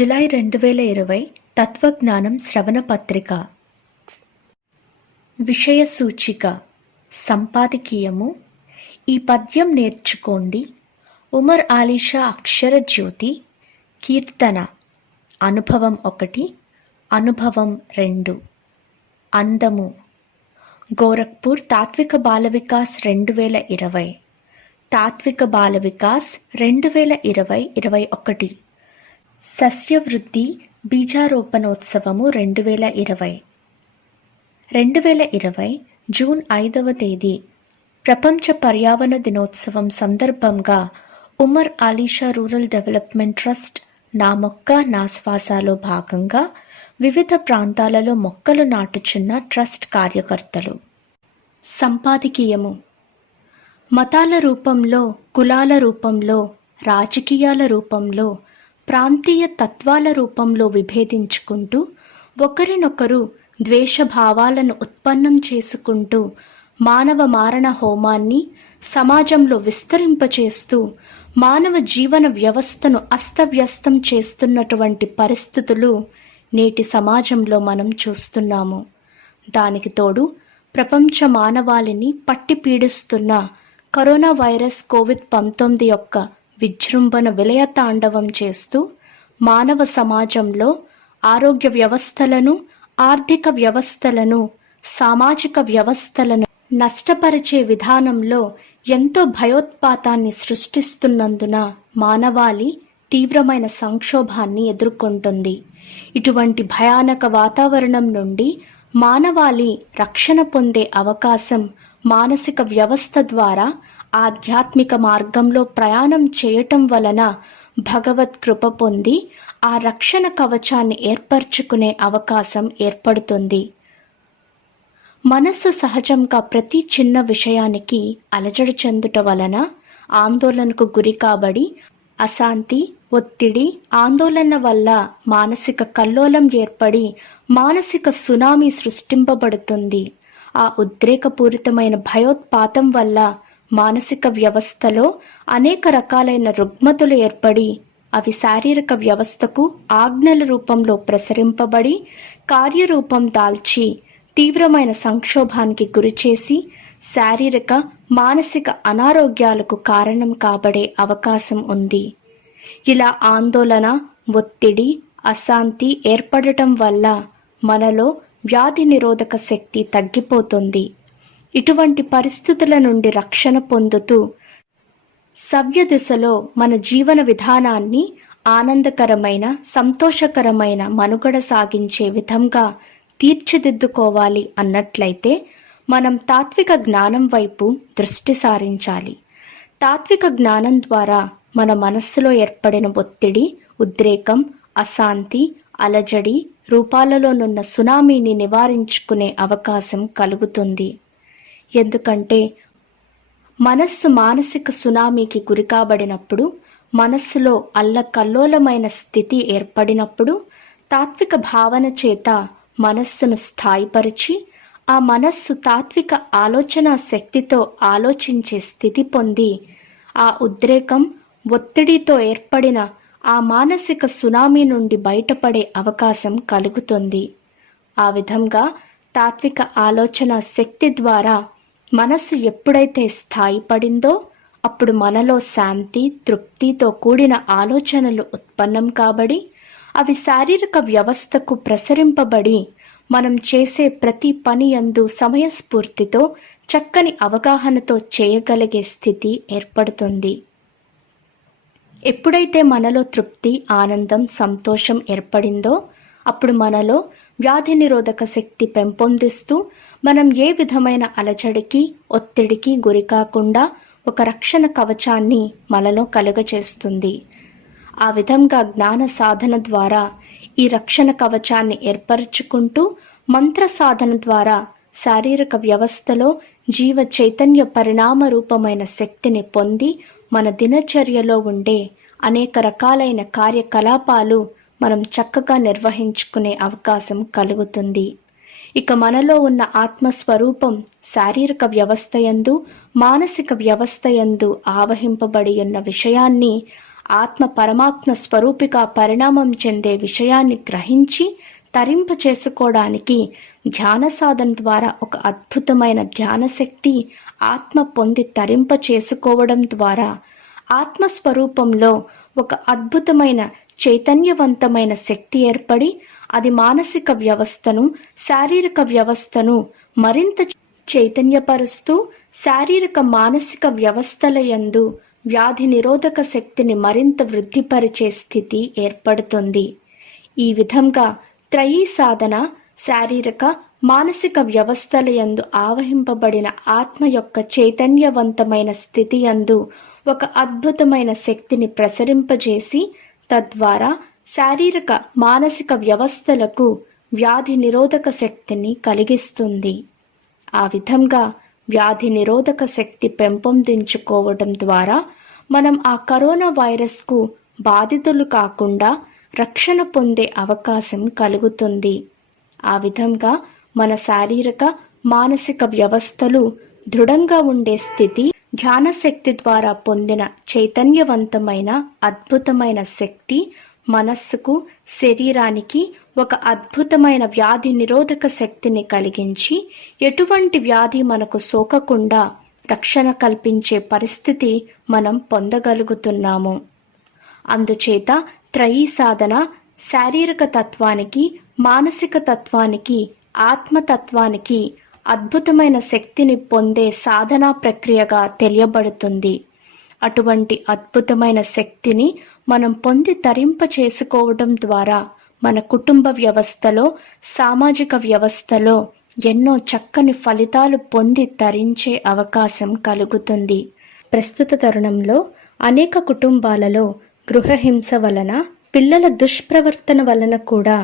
July 2020 తత్వజ్ఞానం శ్రవణ పత్రిక. విషయ సూచిక సంపాదకీయము. ఈ పద్యం నేర్చుకోండి. ఉమర్ ఆలీషా అక్షర జ్యోతి. కీర్తన. అనుభవం 1, అనుభవం 2. అందము. గోరఖ్పూర్ తాత్విక బాల వికాస్ 2020. తాత్విక బాల వికాస్ 2020-21. సస్యవృద్ధి బీజారోపణోత్సవము 2020. 2020 జూన్ 5వ తేదీ ప్రపంచ పర్యావరణ దినోత్సవం సందర్భంగా Umar Alisha rural development trust నా మొక్క నా శ్వాసలో భాగంగా వివిధ ప్రాంతాలలో మొక్కలు నాటుచున్న ట్రస్ట్ కార్యకర్తలు. సంపాదకీయము. మతాల రూపంలో, కులాల రూపంలో, రాజకీయాల రూపంలో, ప్రాంతీయ తత్వాల రూపంలో విభేదించుకుంటూ ఒకరినొకరు ద్వేషభావాలను ఉత్పన్నం చేసుకుంటూ మానవ మారణ హోమాన్ని సమాజంలో విస్తరింపచేస్తూ మానవ జీవన వ్యవస్థను అస్తవ్యస్తం చేస్తున్నటువంటి పరిస్థితులు నేటి సమాజంలో మనం చూస్తున్నాము. దానికి తోడు ప్రపంచ మానవాళిని పట్టి పీడిస్తున్న కరోనా వైరస్ COVID-19 యొక్క విజృంభణ విలయతాండవం చేస్తూ మానవ సమాజంలో ఆరోగ్య వ్యవస్థలను, ఆర్థిక వ్యవస్థలను, సామాజిక వ్యవస్థలను నష్టపరిచే విధానంలో ఎంతో భయోత్పాతాన్ని సృష్టిస్తున్నందున మానవాళి తీవ్రమైన సంక్షోభాన్ని ఎదుర్కొంటుంది. ఇటువంటి భయానక వాతావరణం నుండి మానవాళి రక్షణ పొందే అవకాశం మానసిక వ్యవస్థ ద్వారా ఆధ్యాత్మిక మార్గంలో ప్రయాణం చేయటం వలన భగవత్ కృప పొంది ఆ రక్షణ కవచాన్ని ఏర్పరచుకునే అవకాశం ఏర్పడుతుంది. మనస్సు సహజంగా ప్రతి చిన్న విషయానికి అలజడి చెందుట వలన ఆందోళనకు గురి కాబడి అశాంతి, ఒత్తిడి, ఆందోళన వల్ల మానసిక కల్లోలం ఏర్పడి మానసిక సునామీ సృష్టింపబడుతుంది. ఆ ఉద్రేకపూరితమైన భయోత్పాతం వల్ల మానసిక వ్యవస్థలో అనేక రకాలైన రుగ్మతులు ఏర్పడి అవి శారీరక వ్యవస్థకు ఆజ్ఞల రూపంలో ప్రసరింపబడి కార్యరూపం దాల్చి తీవ్రమైన సంక్షోభానికి గురిచేసి శారీరక, మానసిక అనారోగ్యాలకు కారణం కాబడే అవకాశం ఉంది. ఇలా ఆందోళన, ఒత్తిడి, అశాంతి ఏర్పడటం వల్ల మనలో వ్యాధి నిరోధక శక్తి తగ్గిపోతుంది. ఇటువంటి పరిస్థితుల నుండి రక్షణ పొందుతూ సవ్య దిశలో మన జీవన విధానాన్ని ఆనందకరమైన, సంతోషకరమైన మనుగడ సాగించే విధంగా తీర్చిదిద్దుకోవాలి అన్నట్లయితే మనం తాత్విక జ్ఞానం వైపు దృష్టి సారించాలి. తాత్విక జ్ఞానం ద్వారా మన మనస్సులో ఏర్పడిన ఒత్తిడి, ఉద్రేకం, అశాంతి, అలజడి రూపాలలోనున్న సునామీని నివారించుకునే అవకాశం కలుగుతుంది. ఎందుకంటే మనస్సు మానసిక సునామీకి గురికాబడినప్పుడు, మనస్సులో అల్లకల్లోలమైన స్థితి ఏర్పడినప్పుడు తాత్విక భావన చేత మనస్సును స్థాయిపరిచి ఆ మనస్సు తాత్విక ఆలోచన శక్తితో ఆలోచించే స్థితి పొంది ఆ ఉద్రేకం, ఒత్తిడితో ఏర్పడిన ఆ మానసిక సునామీ నుండి బయటపడే అవకాశం కలుగుతుంది. ఆ విధంగా తాత్విక ఆలోచన శక్తి ద్వారా మనస్సు ఎప్పుడైతే స్థాయిపడిందో అప్పుడు మనలో శాంతి, తృప్తితో కూడిన ఆలోచనలు ఉత్పన్నం కాబడి అవి శారీరక వ్యవస్థకు ప్రసరింపబడి మనం చేసే ప్రతి పని యందు సమయస్ఫూర్తితో, చక్కని అవగాహనతో చేయగలిగే స్థితి ఏర్పడుతుంది. ఎప్పుడైతే మనలో తృప్తి, ఆనందం, సంతోషం ఏర్పడిందో అప్పుడు మనలో వ్యాధి నిరోధక శక్తి పెంపొందిస్తూ మనం ఏ విధమైన అలజడికి, ఒత్తిడికి గురి కాకుండా ఒక రక్షణ కవచాన్ని మనలో కలుగచేస్తుంది. ఆ విధంగా జ్ఞాన సాధన ద్వారా ఈ రక్షణ కవచాన్ని ఏర్పరచుకుంటూ మంత్ర సాధన ద్వారా శారీరక వ్యవస్థలో జీవ చైతన్య పరిణామ రూపమైన శక్తిని పొంది మన దినచర్యలో ఉండే అనేక రకాలైన కార్యకలాపాలు మనం చక్కగా నిర్వహించుకునే అవకాశం కలుగుతుంది. ఇక మనలో ఉన్న ఆత్మస్వరూపం శారీరక వ్యవస్థ యందు, మానసిక వ్యవస్థ యందు ఆవహింపబడి ఉన్న విషయాన్ని ఆత్మ పరమాత్మ స్వరూపిగా పరిణామం చెందే విషయాన్ని గ్రహించి తరింప చేసుకోవడానికి ధ్యాన సాధన ద్వారా ఒక అద్భుతమైన ధ్యానశక్తి ఆత్మ పొంది తరింప చేసుకోవడం ద్వారా ఆత్మస్వరూపంలో ఒక అద్భుతమైన చైతన్యవంతమైన శక్తి ఏర్పడి అది మానసిక వ్యవస్థను, శారీరక వ్యవస్థను మరింత చైతన్యపరుస్తూ శారీరక మానసిక వ్యవస్థల యందు వ్యాధి నిరోధక శక్తిని మరింత వృద్ధిపరిచే స్థితి ఏర్పడుతుంది. ఈ విధంగా త్రయీ సాధన శారీరక మానసిక వ్యవస్థల యందు ఆవహింపబడిన ఆత్మ యొక్క చైతన్యవంతమైన స్థితి యందు ఒక అద్భుతమైన శక్తిని ప్రసరింపజేసి తద్వారా శారీరక మానసిక వ్యవస్థలకు వ్యాధి నిరోధక శక్తిని కలిగిస్తుంది. ఆ విధంగా వ్యాధి నిరోధక శక్తి పెంపొందించుకోవడం ద్వారా మనం ఆ కరోనా వైరస్కు బాధితులు కాకుండా రక్షణ పొందే అవకాశం కలుగుతుంది. ఆ విధంగా మన శారీరక మానసిక వ్యవస్థలు దృఢంగా ఉండే స్థితి ధ్యాన శక్తి ద్వారా పొందిన చైతన్యవంతమైన అద్భుతమైన శక్తి మనస్సుకు, శరీరానికి ఒక అద్భుతమైన వ్యాధి నిరోధక శక్తిని కలిగించి ఎటువంటి వ్యాధి మనకు సోకకుండా రక్షణ కల్పించే పరిస్థితి మనం పొందగలుగుతున్నాము. అందుచేత త్రయీ సాధన శారీరక తత్వానికి, మానసిక తత్వానికి, ఆత్మతత్వానికి అద్భుతమైన శక్తిని పొందే సాధనా ప్రక్రియగా తెలియబడుతుంది. అటువంటి అద్భుతమైన శక్తిని మనం పొంది తరింప చేసుకోవడం ద్వారా మన కుటుంబ వ్యవస్థలో, సామాజిక వ్యవస్థలో ఎన్నో చక్కని ఫలితాలు పొంది తరించే అవకాశం కలుగుతుంది. ప్రస్తుత తరుణంలో అనేక కుటుంబాలలో గృహహింస వలన, పిల్లల దుష్ప్రవర్తన వలన కూడా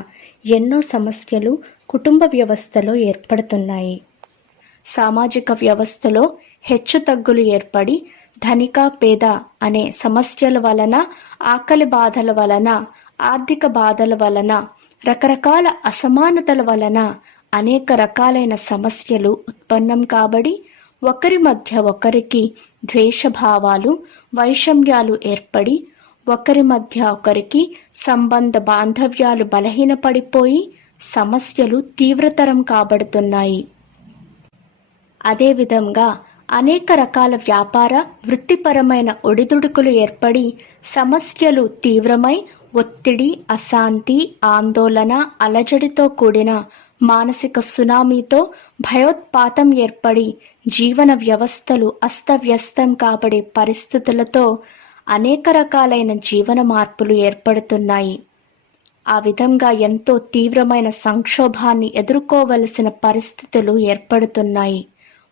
ఎన్నో సమస్యలు కుటుంబ వ్యవస్థలో ఏర్పడుతున్నాయి. సామాజిక వ్యవస్థలో హెచ్చుతగ్గులు ఏర్పడి ధనిక, పేద అనే సమస్యల వలన, ఆకలి బాధల వలన, ఆర్థిక బాధల వలన, రకరకాల అసమానతల వలన అనేక రకాలైన సమస్యలు ఉత్పన్నం కాబడి ఒకరి మధ్య ఒకరికి ద్వేషభావాలు, వైషమ్యాలు ఏర్పడి ఒకరి మధ్య ఒకరికి సంబంధ బాంధవ్యాలు బలహీనపడిపోయి సమస్యలు తీవ్రతరం కాబడుతున్నాయి. అదేవిధంగా అనేక రకాల వ్యాపార, వృత్తిపరమైన ఒడిదుడుకులు ఏర్పడి సమస్యలు తీవ్రమై ఒత్తిడి, అశాంతి, ఆందోళన, అలజడితో కూడిన మానసిక సునామీతో భయోత్పాతం ఏర్పడి జీవన వ్యవస్థలు అస్తవ్యస్తం కాబడే పరిస్థితులతో అనేక రకాలైన జీవన మార్పులు ఏర్పడుతున్నాయి. ఆ విధంగా ఎంతో తీవ్రమైన సంక్షోభాన్ని ఎదుర్కోవలసిన పరిస్థితులు ఏర్పడుతున్నాయి.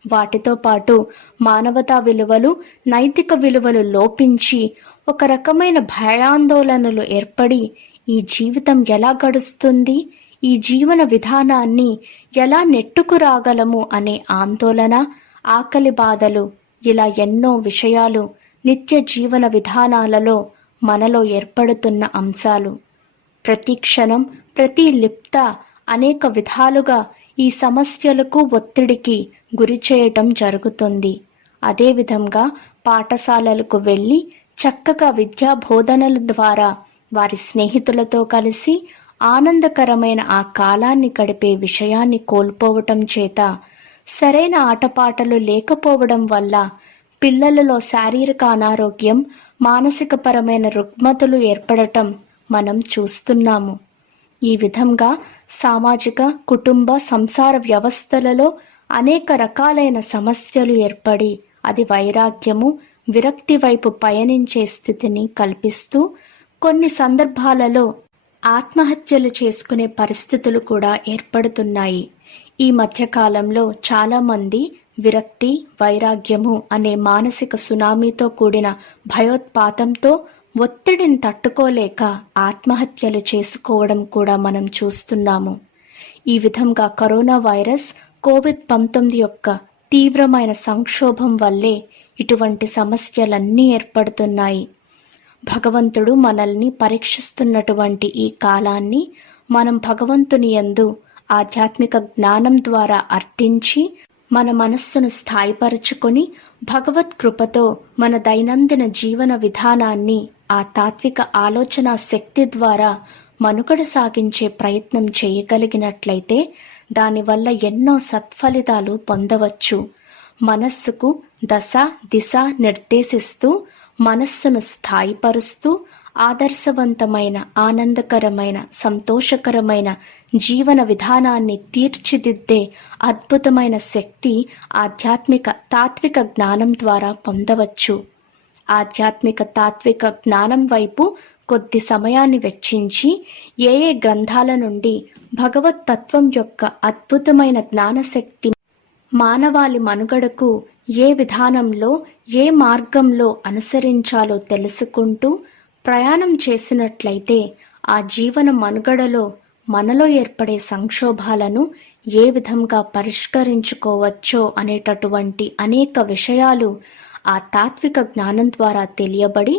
వాటితో పాటు మానవతా విలువలు, నైతిక విలువలు లోపించి ఒక రకమైన భయాందోళనలు ఏర్పడి ఈ జీవితం ఎలా గడుస్తుంది, ఈ జీవన విధానాన్ని ఎలా నెట్టుకురాగలము అనే ఆందోళన, ఆకలి బాధలు, ఇలా ఎన్నో విషయాలు నిత్య జీవన విధానాలలో మనలో ఏర్పడుతున్న అంశాలు. ప్రతి క్షణం, ప్రతి లిప్త అనేక విధాలుగా ఈ సమస్యలకు, ఒత్తిడికి గురి చేయటం జరుగుతుంది. అదేవిధంగా పాఠశాలలకు వెళ్ళి చక్కగా విద్యా బోధనల ద్వారా వారి స్నేహితులతో కలిసి ఆనందకరమైన ఆ కాలాన్ని గడిపే విషయాన్ని కోల్పోవటం చేత, సరైన ఆటపాటలు లేకపోవడం వల్ల పిల్లలలో శారీరక అనారోగ్యం, మానసికపరమైన రుగ్మతలు ఏర్పడటం మనం చూస్తున్నాము. ఈ విధంగా సామాజిక, కుటుంబ, సంసార వ్యవస్థలలో అనేక రకాలైన సమస్యలు ఏర్పడి అది వైరాగ్యము, విరక్తి వైపు పయనించే స్థితిని కల్పిస్తూ కొన్ని సందర్భాలలో ఆత్మహత్యలు చేసుకునే పరిస్థితులు కూడా ఏర్పడుతున్నాయి. ఈ మధ్యకాలంలో చాలామంది విరక్తి, వైరాగ్యము అనే మానసిక సునామీతో కూడిన భయోత్పాతంతో ఒత్తిడిని తట్టుకోలేక ఆత్మహత్యలు చేసుకోవడం కూడా మనం చూస్తున్నాము. ఈ విధంగా కరోనా వైరస్ కోవిడ్-19 యొక్క తీవ్రమైన సంక్షోభం వల్లే ఇటువంటి సమస్యలన్నీ ఏర్పడుతున్నాయి. భగవంతుడు మనల్ని పరీక్షిస్తున్నటువంటి ఈ కాలాన్ని మనం భగవంతుని యందు ఆధ్యాత్మిక జ్ఞానం ద్వారా అర్థించి మన మనస్సును స్థాయిపరచుకొని భగవత్ కృపతో మన దైనందిన జీవన విధానాన్ని ఆ తాత్విక ఆలోచన శక్తి ద్వారా మనుగడ సాగించే ప్రయత్నం చేయగలిగినట్లయితే దానివల్ల ఎన్నో సత్ఫలితాలు పొందవచ్చు. మనస్సుకు దశ దిశ నిర్దేశిస్తూ, మనస్సును స్థాయిపరుస్తూ ఆదర్శవంతమైన, ఆనందకరమైన, సంతోషకరమైన జీవన విధానాన్ని తీర్చిదిద్దే అద్భుతమైన శక్తి ఆధ్యాత్మిక తాత్విక జ్ఞానం ద్వారా పొందవచ్చు. ఆధ్యాత్మిక తాత్విక జ్ఞానం వైపు కొద్ది సమయాన్ని వెచ్చించి ఏ గ్రంథాల నుండి భగవత్ తత్వం యొక్క అద్భుతమైన జ్ఞానశక్తి మానవాళి మనుగడకు ఏ విధానంలో, ఏ మార్గంలో అనుసరించాలో తెలుసుకుంటూ ప్రయాణం చేసినట్లయితే ఆ జీవన మనుగడలో మనలో ఏర్పడే సంక్షోభాలను ఏ విధంగా పరిష్కరించుకోవచ్చో అనేటటువంటి అనేక విషయాలు ఆ తాత్విక జ్ఞానం ద్వారా తెలియబడి,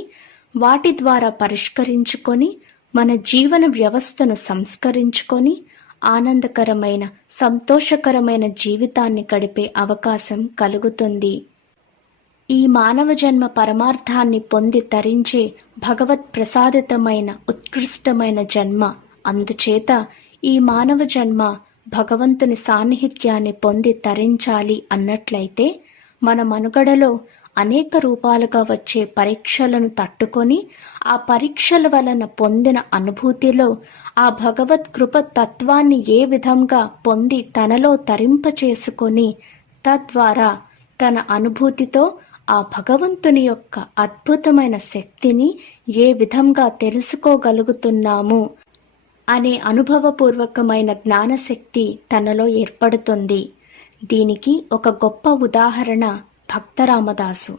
వాటి ద్వారా పరిష్కరించుకొని మన జీవన వ్యవస్థను సంస్కరించుకొని ఆనందకరమైన, సంతోషకరమైన జీవితాన్ని గడిపే అవకాశం కలుగుతుంది. ఈ మానవ జన్మ పరమార్థాన్ని పొంది తరించే భగవత్ ప్రసాదితమైన ఉత్కృష్టమైన జన్మ. అందుచేత ఈ మానవ జన్మ భగవంతుని సాన్నిహిత్యాన్ని పొంది తరించాలి అన్నట్లయితే మన మనుగడలో అనేక రూపాలుగా వచ్చే పరీక్షలను తట్టుకొని ఆ పరీక్షల వలన పొందిన అనుభూతిలో ఆ భగవత్ కృప తత్వాన్ని ఏ విధంగా పొంది తనలో తరింపచేసుకొని తద్వారా తన అనుభూతితో ఆ భగవంతుని యొక్క అద్భుతమైన శక్తిని ఏ విధంగా తెలుసుకోగలుగుతున్నాము అనే అనుభవపూర్వకమైన జ్ఞానశక్తి తనలో ఏర్పడుతుంది. దీనికి ఒక గొప్ప ఉదాహరణ భక్త రామదాసు.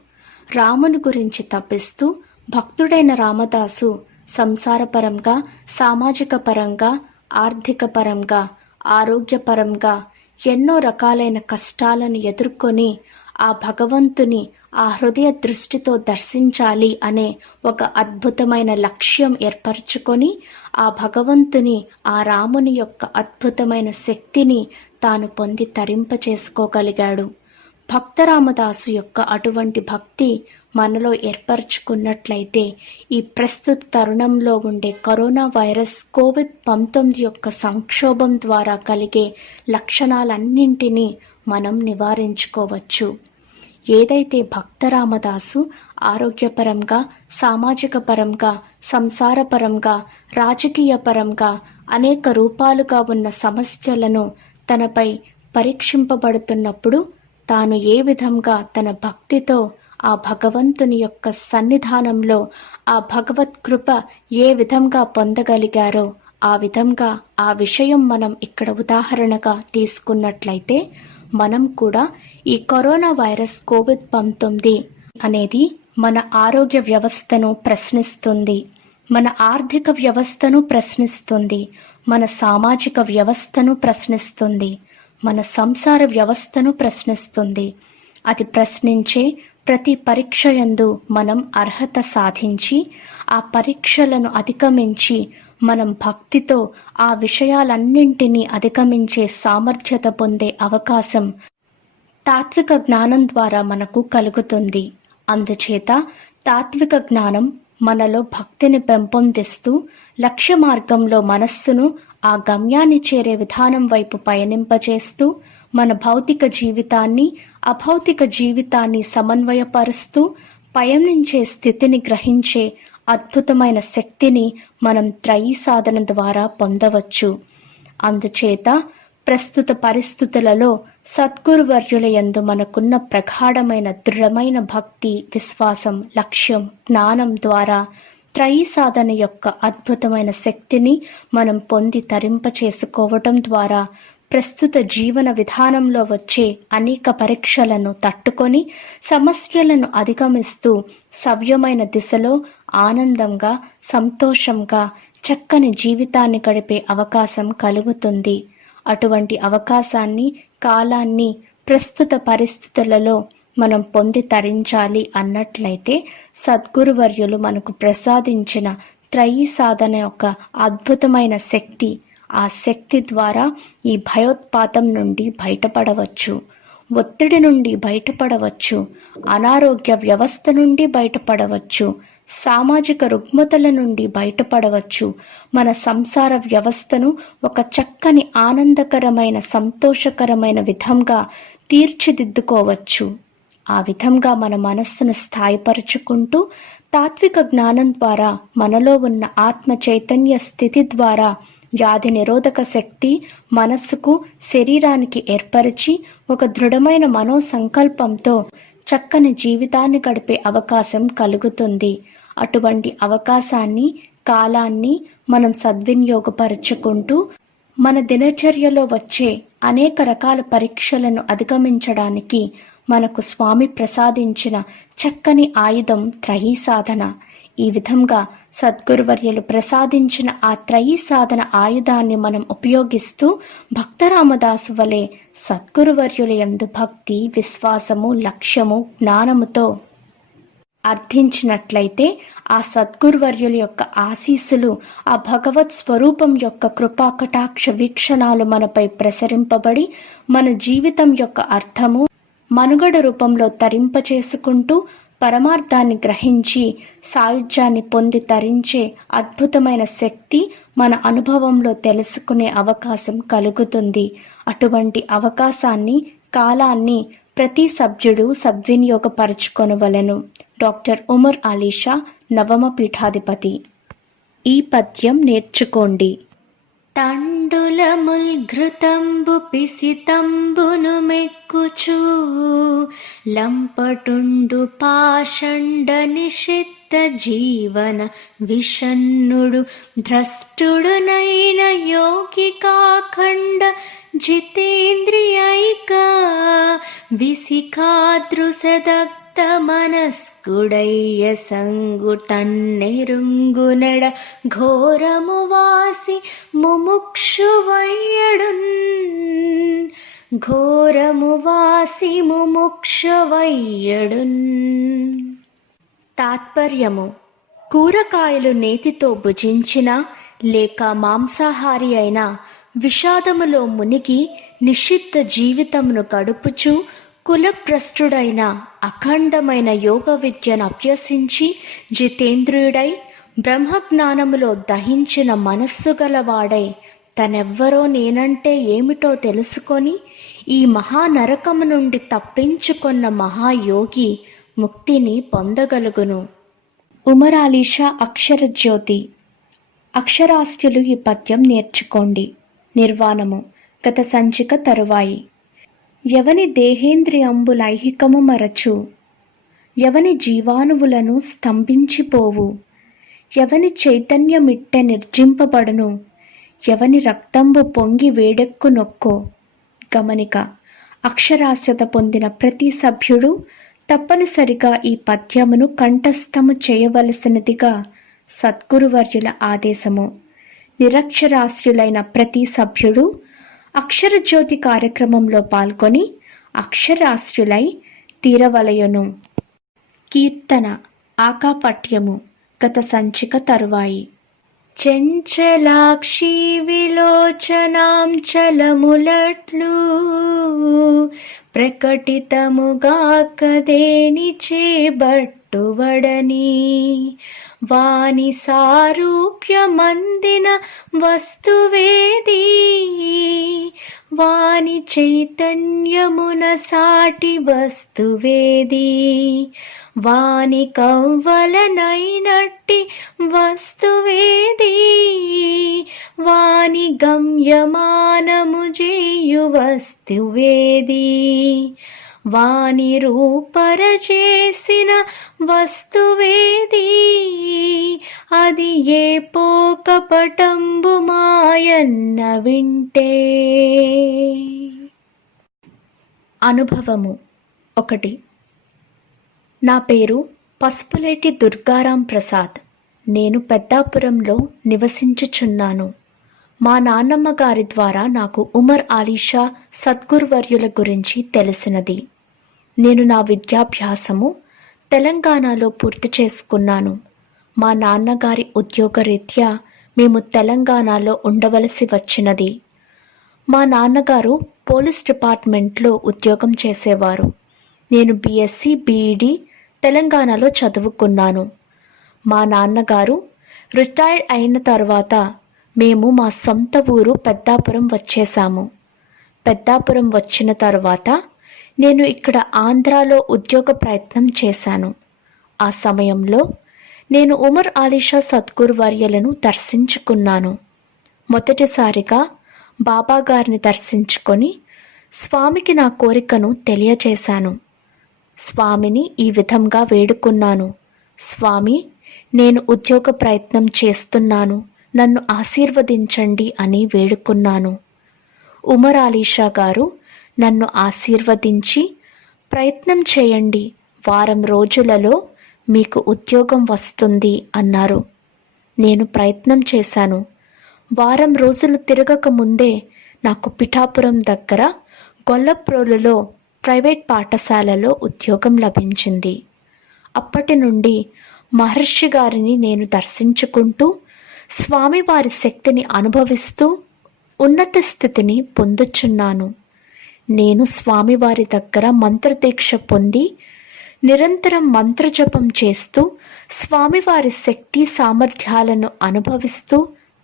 రాముని గురించి తప్పిస్తూ భక్తుడైన రామదాసు సంసారపరంగా, సామాజిక పరంగా, ఆర్థిక పరంగా, ఆరోగ్యపరంగా ఎన్నో రకాలైన కష్టాలను ఎదుర్కొని ఆ భగవంతుని ఆ హృదయ దృష్టితో దర్శించాలి అనే ఒక అద్భుతమైన లక్ష్యం ఏర్పరచుకొని ఆ భగవంతుని, ఆ రాముని యొక్క అద్భుతమైన శక్తిని తాను పొంది తరింపచేసుకోగలిగాడు. భక్త రామదాసు యొక్క అటువంటి భక్తి మనలో ఏర్పరచుకున్నట్లయితే ఈ ప్రస్తుత తరుణంలో ఉండే కరోనా వైరస్ కోవిడ్-19 యొక్క సంక్షోభం ద్వారా కలిగే లక్షణాలన్నింటినీ మనం నివారించుకోవచ్చు. ఏదైతే భక్త రామదాసు ఆరోగ్యపరంగా, సామాజిక పరంగా, సంసారపరంగా, రాజకీయ పరంగా అనేక రూపాలుగా ఉన్న సమస్యలను తనపై పరీక్షింపబడుతున్నప్పుడు తాను ఏ విధంగా తన భక్తితో ఆ భగవంతుని యొక్క సన్నిధానంలో ఆ భగవత్ కృప ఏ విధంగా పొందగలిగారో ఆ విధంగా ఆ విషయం మనం ఇక్కడ ఉదాహరణగా తీసుకున్నట్లయితే మనం కూడా ఈ కరోనా వైరస్ కోవిడ్-19 అనేది మన ఆరోగ్య వ్యవస్థను ప్రశ్నిస్తుంది, మన ఆర్థిక వ్యవస్థను ప్రశ్నిస్తుంది, మన సామాజిక వ్యవస్థను ప్రశ్నిస్తుంది, మన సంసార వ్యవస్థను ప్రశ్నిస్తుంది. అది ప్రశ్నించే ప్రతి పరీక్ష యందు మనం అర్హత సాధించి ఆ పరీక్షలను అధిగమించి మనం భక్తితో ఆ విషయాలన్నింటినీ అధిగమించే సామర్థ్యత పొందే అవకాశం తాత్విక జ్ఞానం ద్వారా మనకు కలుగుతుంది. అందుచేత తాత్విక జ్ఞానం మనలో భక్తిని పెంపొందిస్తూ లక్ష్య మార్గంలో మనస్సును ఆ గమ్యాన్ని చేరే విధానం వైపు పయనింపజేస్తూ మన భౌతిక జీవితాన్ని, అభౌతిక జీవితాన్ని సమన్వయపరుస్తూ పయనించే స్థితిని గ్రహించే అద్భుతమైన శక్తిని మనం త్రయీ సాధన ద్వారా పొందవచ్చు. అందుచేత ప్రస్తుత పరిస్థితులలో సద్గురువర్యుల యందు మనకున్న ప్రగాఢమైన దృఢమైన భక్తి, విశ్వాసం, లక్ష్యం, జ్ఞానం ద్వారా త్రయీ సాధన యొక్క అద్భుతమైన శక్తిని మనం పొంది తరింపచేసుకోవటం ద్వారా ప్రస్తుత జీవన విధానంలో వచ్చే అనేక పరీక్షలను తట్టుకొని సమస్యలను అధిగమిస్తూ సవ్యమైన దిశలో ఆనందంగా, సంతోషంగా చక్కని జీవితాన్ని గడిపే అవకాశం కలుగుతుంది. అటువంటి అవకాశాన్ని, కాలాన్ని ప్రస్తుత పరిస్థితులలో మనం పొంది తరించాలి అన్నట్లయితే సద్గురువర్యులు మనకు ప్రసాదించిన త్రయీ సాధన యొక్క అద్భుతమైన శక్తి, ఆ శక్తి ద్వారా ఈ భయోత్పాతం నుండి బయటపడవచ్చు. ఒత్తిడి నుండి బయటపడవచ్చు, అనారోగ్య వ్యవస్థ నుండి బయటపడవచ్చు, సామాజిక రుగ్మతల నుండి బయటపడవచ్చు, మన సంసార వ్యవస్థను ఒక చక్కని ఆనందకరమైన సంతోషకరమైన విధంగా తీర్చిదిద్దుకోవచ్చు. ఆ విధంగా మన మనస్సును స్థాయిపరుచుకుంటూ తాత్విక జ్ఞానం ద్వారా మనలో ఉన్న ఆత్మ చైతన్య స్థితి ద్వారా వ్యాధి నిరోధక శక్తి మనస్సుకు శరీరానికి ఏర్పరిచి ఒక దృఢమైన మనోసంకల్పంతో చక్కని జీవితాన్ని గడిపే అవకాశం కలుగుతుంది. అటువంటి అవకాశాన్ని కాలాన్ని మనం సద్వినియోగపరుచుకుంటూ మన దినచర్యలో వచ్చే అనేక రకాల పరీక్షలను అధిగమించడానికి మనకు స్వామి ప్రసాదించిన చక్కని ఆయుధం త్రయీ సాధన. ఈ విధంగా సద్గురువర్యులు ప్రసాదించిన ఆ త్రయీ సాధన ఆయుధాన్ని మనం ఉపయోగిస్తూ భక్తరామదాసు వలె సద్గురువర్యుల యందు భక్తి, విశ్వాసము, లక్ష్యము, జ్ఞానముతో అర్థించినట్లయితే ఆ సద్గురువర్యుల యొక్క ఆశీస్సులు, ఆ భగవత్ స్వరూపం యొక్క కృపా కటాక్ష వీక్షణాలు మనపై ప్రసరింపబడి మన జీవితం యొక్క అర్థము మనుగడ రూపంలో తరింపచేసుకుంటూ పరమార్థాన్ని గ్రహించి సాయుధ్యాన్ని పొంది తరించే అద్భుతమైన శక్తి మన అనుభవంలో తెలుసుకునే అవకాశం కలుగుతుంది. అటువంటి అవకాశాన్ని, కాలాన్ని ప్రతి సభ్యుడు సద్వినియోగపరచుకొనవలెను. డాక్టర్ ఉమర్ అలీ షా, నవమ పీఠాధిపతి. ఈ పద్యం నేర్చుకోండి. తండులముల్ ఘృతంబు పిసితంబును మెక్కుచూ లంపటుండు పాషండ నిషిద్ధ జీవన విషన్నుడు ద్రష్టుడునైన యోగి కాఖండ జితేంద్రియైక విసిఖాదృశదగ్ధ మనస్కుడయ్య సంగు తన్నెరుంగునెడ ఘోరము వాసి ముముక్షువయ్యడున్ తాత్పర్యము: కూరగాయలు నేతితో భుజించిన లేక మాంసాహారి అయిన విషాదములో మునిగి నిషిద్ధ జీవితమును గడుపుచు కులభ్రష్టుడైన అఖండమైన యోగ విద్యను అభ్యసించి జితేంద్రియుడై బ్రహ్మజ్ఞానములో దహించిన మనస్సు గలవాడై తనెవ్వరో నేనంటే ఏమిటో తెలుసుకొని ఈ మహానరకము నుండి తప్పించుకొన్న మహాయోగి ముక్తిని పొందగలుగును. ఉమర్ అలీ షా అక్షర జ్యోతి. అక్షరాస్యులు ఈ పద్యం నేర్చుకోండి. నిర్వాణము: గత సంచిక తరువాయి. ఎవని దేహేంద్రియంబులైహికము మరచు, ఎవని జీవాణువులను స్తంభించిపోవు, ఎవని చైతన్యమిట్టె నిర్జింపబడును, ఎవని రక్తంబు పొంగి వేడెక్కు నొక్కో. గమనిక: అక్షరాస్యత పొందిన ప్రతి సభ్యుడు తప్పనిసరిగా ఈ పద్యమును కంఠస్థము చేయవలసినదిగా సద్గురువర్యుల ఆదేశము. నిరక్షరాస్యులైన ప్రతి సభ్యుడు అక్షరజ్యోతి కార్యక్రమంలో పాల్గొని అక్షరాస్యులై తీరవలయును. కీర్తన ఆకాపట్యము. గత సంచిక తరువాయి. చెంచలాక్షి విలోచనాం చలములట్లు ప్రకటితముగా కదేని చేబట్టువడని వాని సారూప్యమందిన వస్తువేది వాని చైతన్యమున సాటి వస్తువేది వాని కవ్వలనైనట్టి వస్తువేది వాని గమ్యమానము చేయు వస్తువేది వాని రూపరచేసిన వస్తువేది అది ఏ పోకపటంబు మాయన్న వింటే. అనుభవము 1. నా పేరు పసుపులేటి దుర్గారాం ప్రసాద్. నేను పెద్దాపురంలో నివసించుచున్నాను. మా నాన్నమ్మ గారి ద్వారా నాకు ఉమర్ అలీ షా సద్గురువర్యుల గురించి తెలిసినది. నేను నా విద్యాభ్యాసము తెలంగాణలో పూర్తి చేసుకున్నాను. మా నాన్నగారి ఉద్యోగరీత్యా మేము తెలంగాణలో ఉండవలసి వచ్చినది. మా నాన్నగారు పోలీస్ డిపార్ట్మెంట్లో ఉద్యోగం చేసేవారు. నేను బీఎస్సీ బీఈడి తెలంగాణలో చదువుకున్నాను. మా నాన్నగారు రిటైర్డ్ అయిన తర్వాత మేము మా సొంత ఊరు పెద్దాపురం వచ్చేసాము. పెద్దాపురం వచ్చిన తర్వాత నేను ఇక్కడ ఆంధ్రాలో ఉద్యోగ ప్రయత్నం చేశాను. ఆ సమయంలో నేను ఉమర్ ఆలీషా సద్గురు వర్యులను దర్శించుకున్నాను. మొదటిసారిగా బాబాగారిని దర్శించుకొని స్వామికి నా కోరికను తెలియచేశాను. స్వామిని ఈ విధంగా వేడుకున్నాను. స్వామి, నేను ఉద్యోగ ప్రయత్నం చేస్తున్నాను, నన్ను ఆశీర్వదించండి అని వేడుకున్నాను. ఉమర్ ఆలీషా గారు నన్ను ఆశీర్వదించి, ప్రయత్నం చేయండి, వారం రోజులలో మీకు ఉద్యోగం వస్తుంది అన్నారు. నేను ప్రయత్నం చేశాను. వారం రోజులు తిరగక ముందే నాకు పిఠాపురం దగ్గర గొల్లప్రోలులో ప్రైవేట్ పాఠశాలలో ఉద్యోగం లభించింది. అప్పటి నుండి మహర్షి గారిని నేను దర్శించుకుంటూ స్వామివారి శక్తిని అనుభవిస్తూ ఉన్నత స్థితిని పొందుచున్నాను. నేను స్వామివారి దగ్గర మంత్రదీక్ష పొంది నిరంతరం మంత్రజపం చేస్తూ స్వామివారి శక్తి సామర్థ్యాలను అనుభవిస్తూ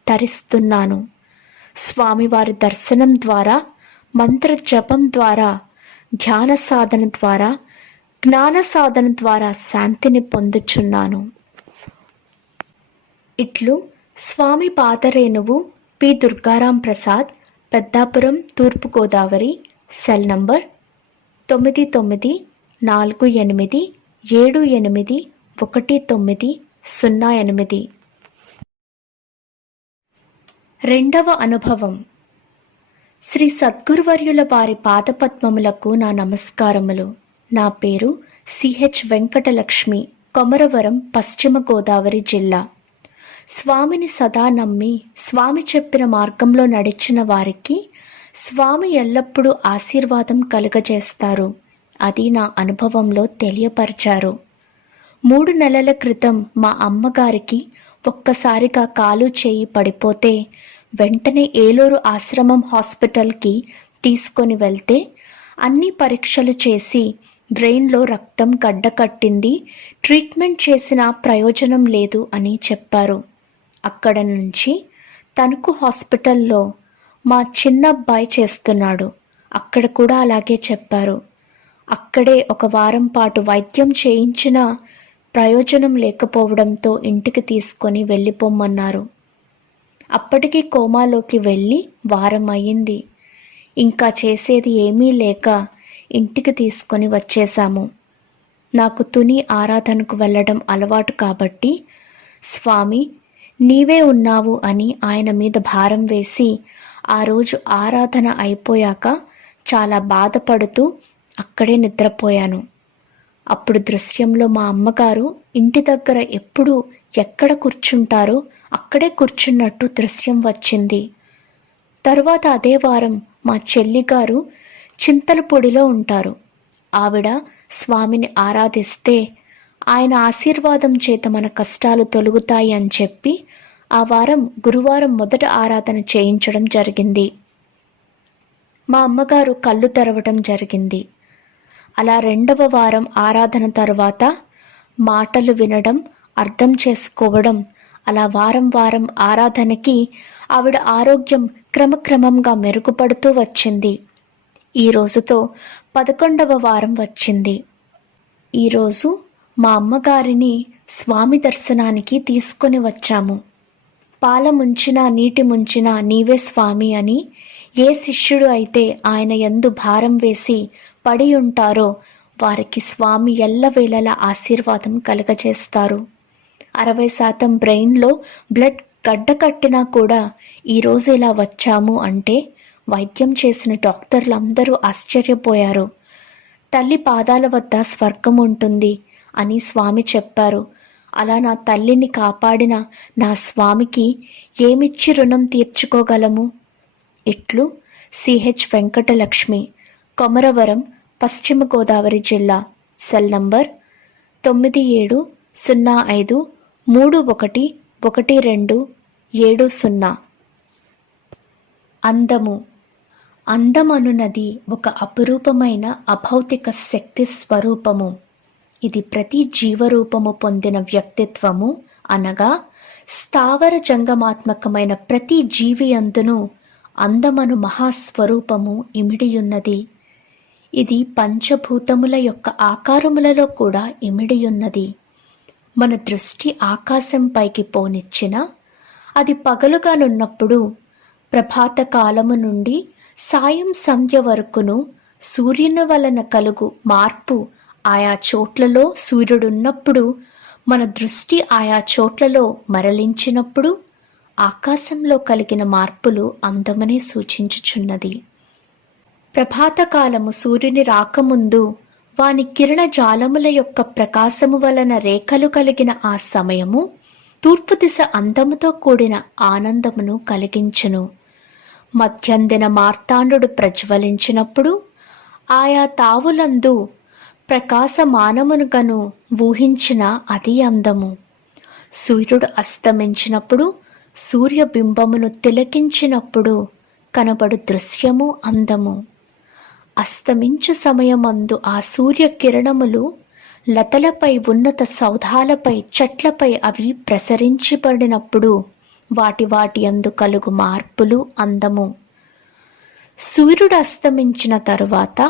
తరిస్తున్నాను. స్వామివారి దర్శనం ద్వారా, మంత్రజపం ద్వారా, ధ్యాన సాధన ద్వారా, జ్ఞాన సాధన ద్వారా శాంతిని పొందుచున్నాను. ఇట్లు స్వామి పాదరేణువు పి. దుర్గారాం ప్రసాద్, పెద్దాపురం, తూర్పుగోదావరి. Cell number 9948781908. రెండవ అనుభవం. శ్రీ సద్గురువర్యుల వారి పాదపద్మములకు నా నమస్కారములు. నా పేరు సిహెచ్ వెంకటలక్ష్మి, కొమరవరం, పశ్చిమ గోదావరి జిల్లా. స్వామిని సదా నమ్మి స్వామి చెప్పిన మార్గంలో నడిచిన వారికి స్వామి ఎల్లప్పుడూ ఆశీర్వాదం కలుగజేస్తారు. అది నా అనుభవంలో తెలియపరిచారు. 3 నెలల క్రితం మా అమ్మగారికి ఒక్కసారిగా కాలు చేయి పడిపోతే వెంటనే ఏలూరు ఆశ్రమం హాస్పిటల్కి తీసుకొని వెళ్తే అన్ని పరీక్షలు చేసి బ్రెయిన్లో రక్తం గడ్డకట్టింది, ట్రీట్మెంట్ చేసిన ప్రయోజనం లేదు అని చెప్పారు. అక్కడ నుంచి తణుకు హాస్పిటల్లో మా చిన్నబ్బాయి చేస్తున్నాడు. అక్కడ కూడా అలాగే చెప్పారు. అక్కడే 1 వారం పాటు వైద్యం చేయించినా ప్రయోజనం లేకపోవడంతో ఇంటికి తీసుకొని వెళ్ళిపోమ్మన్నారు. అప్పటికి కోమాలోకి వెళ్ళి వారం అయ్యింది. ఇంకా చేసేది ఏమీ లేక ఇంటికి తీసుకొని వచ్చేశాము. నాకు తుని ఆరాధనకు వెళ్ళడం అలవాటు కాబట్టి స్వామి నీవే ఉన్నావు అని ఆయన మీద భారం వేసి ఆ రోజు ఆరాధన అయిపోయాక చాలా బాధపడుతూ అక్కడే నిద్రపోయాను. అప్పుడు దృశ్యంలో మా అమ్మగారు ఇంటి దగ్గర ఎప్పుడు ఎక్కడ కూర్చుంటారో అక్కడే కూర్చున్నట్టు దృశ్యం వచ్చింది. తరువాత అదే వారం మా చెల్లిగారు చింతలపూడిలో ఉంటారు. ఆవిడ స్వామిని ఆరాధిస్తే ఆయన ఆశీర్వాదం చేత మన కష్టాలు తొలగుతాయి అని చెప్పి ఆ వారం గురువారం మొదట ఆరాధన చేయించడం జరిగింది. మా అమ్మగారు కళ్ళు తెరవడం జరిగింది. అలా 2వ వారం ఆరాధన తర్వాత మాటలు వినడం, అర్థం చేసుకోవడం, అలా వారం వారం ఆరాధనకి ఆవిడ ఆరోగ్యం క్రమక్రమంగా మెరుగుపడుతూ వచ్చింది. ఈ రోజుతో 11వ వారం వచ్చింది. ఈరోజు మా అమ్మగారిని స్వామి దర్శనానికి తీసుకొని వచ్చాము. పాల ముంచినా నీటి ముంచినా నీవే స్వామి అని ఏ శిష్యుడు అయితే ఆయన యందు భారం వేసి పడి ఉంటారో వారికి స్వామి ఎల్లవేళలా ఆశీర్వాదం కలుగజేస్తారు. 60% బ్రెయిన్లో బ్లడ్ గడ్డకట్టినా కూడా ఈరోజు ఇలా వచ్చాము అంటే వైద్యం చేసిన డాక్టర్లందరూ ఆశ్చర్యపోయారు. తల్లి పాదాల వద్ద స్వర్గం ఉంటుంది అని స్వామి చెప్పారు. అలా నా తల్లిని కాపాడిన నా స్వామికి ఏమిచ్చి రుణం తీర్చుకోగలము? ఇట్లు సిహెచ్ వెంకటలక్ష్మి, కొమరవరం, పశ్చిమ గోదావరి జిల్లా. Cell number 9705311270. అందము. అందమనున్నది ఒక అపురూపమైన అభౌతిక శక్తి స్వరూపము. ఇది ప్రతి జీవరూపము పొందిన వ్యక్తిత్వము అనగా స్థావర జంగమాత్మకమైన ప్రతి జీవి అందును అందమను మహాస్వరూపము ఇమిడియున్నది. ఇది పంచభూతముల యొక్క ఆకారములలో కూడా ఇమిడియున్నది. మన దృష్టి ఆకాశంపైకి పోనిచ్చిన అది పగలుగానున్నప్పుడు ప్రభాత కాలము నుండి సాయం సంధ్య వరకును సూర్యుని వలన కలుగు మార్పు ఆయా చోట్లలో సూర్యుడున్నప్పుడు మన దృష్టి ఆయా చోట్లలో మరలించినప్పుడు ఆకాశంలో కలిగిన మార్పులు అందమనే సూచించుచున్నది. ప్రభాతకాలము సూర్యుని రాకముందు వాని కిరణ జాలముల యొక్క ప్రకాశము వలన రేఖలు కలిగిన ఆ సమయము తూర్పు దిశ అందముతో కూడిన ఆనందమును కలిగించును. మధ్యందిన మార్తాండుడు ప్రజ్వలించినప్పుడు ఆయా తావులందు ప్రకాశమానమునుగను ఊహించిన అది అందము. సూర్యుడు అస్తమించినప్పుడు సూర్యబింబమును తిలకించినప్పుడు కనబడు దృశ్యము అందము. అస్తమించు సమయమందు ఆ సూర్యకిరణములు లతలపై ఉన్నత సౌధాలపై చెట్లపై అవి ప్రసరించబడినప్పుడు వాటి అందు కలుగు మార్పులు అందము. సూర్యుడు అస్తమించిన తరువాత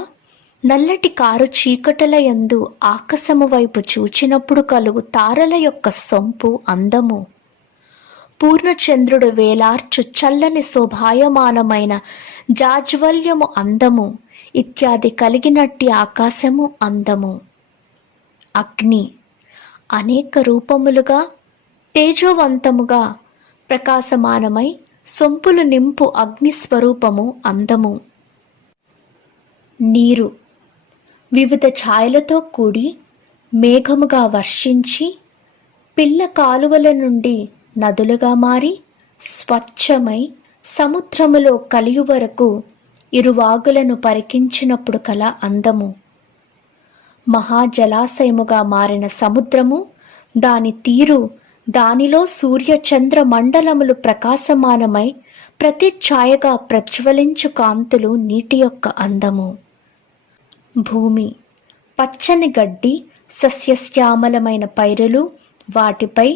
నల్లటి కారు చీకటల యందు ఆకాశము వైపు చూచినప్పుడు కలుగు తారల యొక్క సొంపు అందము. పూర్ణచంద్రుడు వేలార్చు చల్లని శోభాయమానమైన జాజ్వల్యము అందము ఇత్యాది కలిగినట్టి ఆకాశము అందము. అగ్ని అనేక రూపములుగా తేజోవంతముగా ప్రకాశమానమై సొంపులు నింపు అగ్నిస్వరూపము అందము. నీరు వివిధ ఛాయలతో కూడి మేఘముగా వర్షించి పిల్ల కాలువల నుండి నదులుగా మారి స్వచ్ఛమై సముద్రములో కలియు వరకు ఇరువాగులను పరికించినప్పుడు కల అందము. మహాజలాశయముగా మారిన సముద్రము దాని తీరు దానిలో సూర్య చంద్ర మండలములు ప్రకాశమానమై ప్రతి ఛాయగా ప్రజ్వలించు కాంతులు నీటి యొక్క అందము. భూమి పచ్చని గడ్డి సస్యశ్యామలమైన పైరులు వాటిపై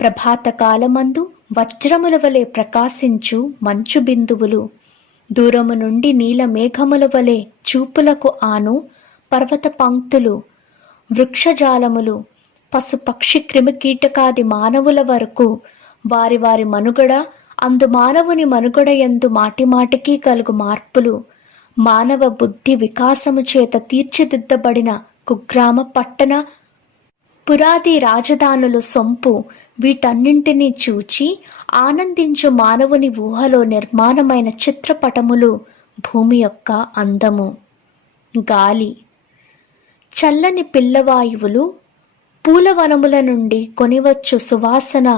ప్రభాతకాలమందు వజ్రముల వలె ప్రకాశించు మంచు బిందువులు దూరము నుండి నీల మేఘముల వలె చూపులకు ఆను పర్వత పంక్తులు వృక్షజాలములు పశుపక్షి క్రిమికీటకాది మానవుల వరకు వారి వారి మనుగడ అందు మానవుని మనుగడ యందు మాటిమాటికి కలుగు మార్పులు మానవ బుద్ధి వికాసము చేత తీర్చిదిద్దబడిన కుగ్రామ పట్టణ పురాది రాజధానులు సొంపు వీటన్నింటినీ చూచి ఆనందించు మానవుని ఊహలో నిర్మాణమైన చిత్రపటములు భూమి యొక్క అందము. గాలి చల్లని పిల్లవాయువులు పూలవనముల నుండి కొనివచ్చు సువాసన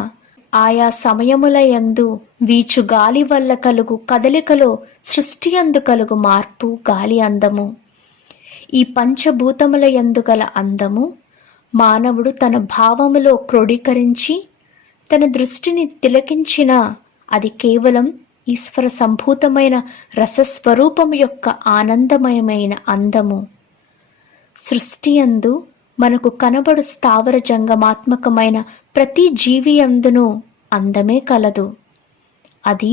ఆయా సమయముల యందు వీచు గాలి వల్ల కలుగు కదలికలో సృష్టి యందు కలుగు మార్పు గాలి అందము. ఈ పంచభూతముల యందు గల అందము మానవుడు తన భావములో క్రోడీకరించి తన దృష్టిని తిలకించిన అది కేవలం ఈశ్వర సంభూతమైన రసస్వరూపము యొక్క ఆనందమయమైన అందము. సృష్టి యందు మనకు కనబడు స్థావర జంగమాత్మకమైన ప్రతి జీవి యందును అందమే కలదు. అది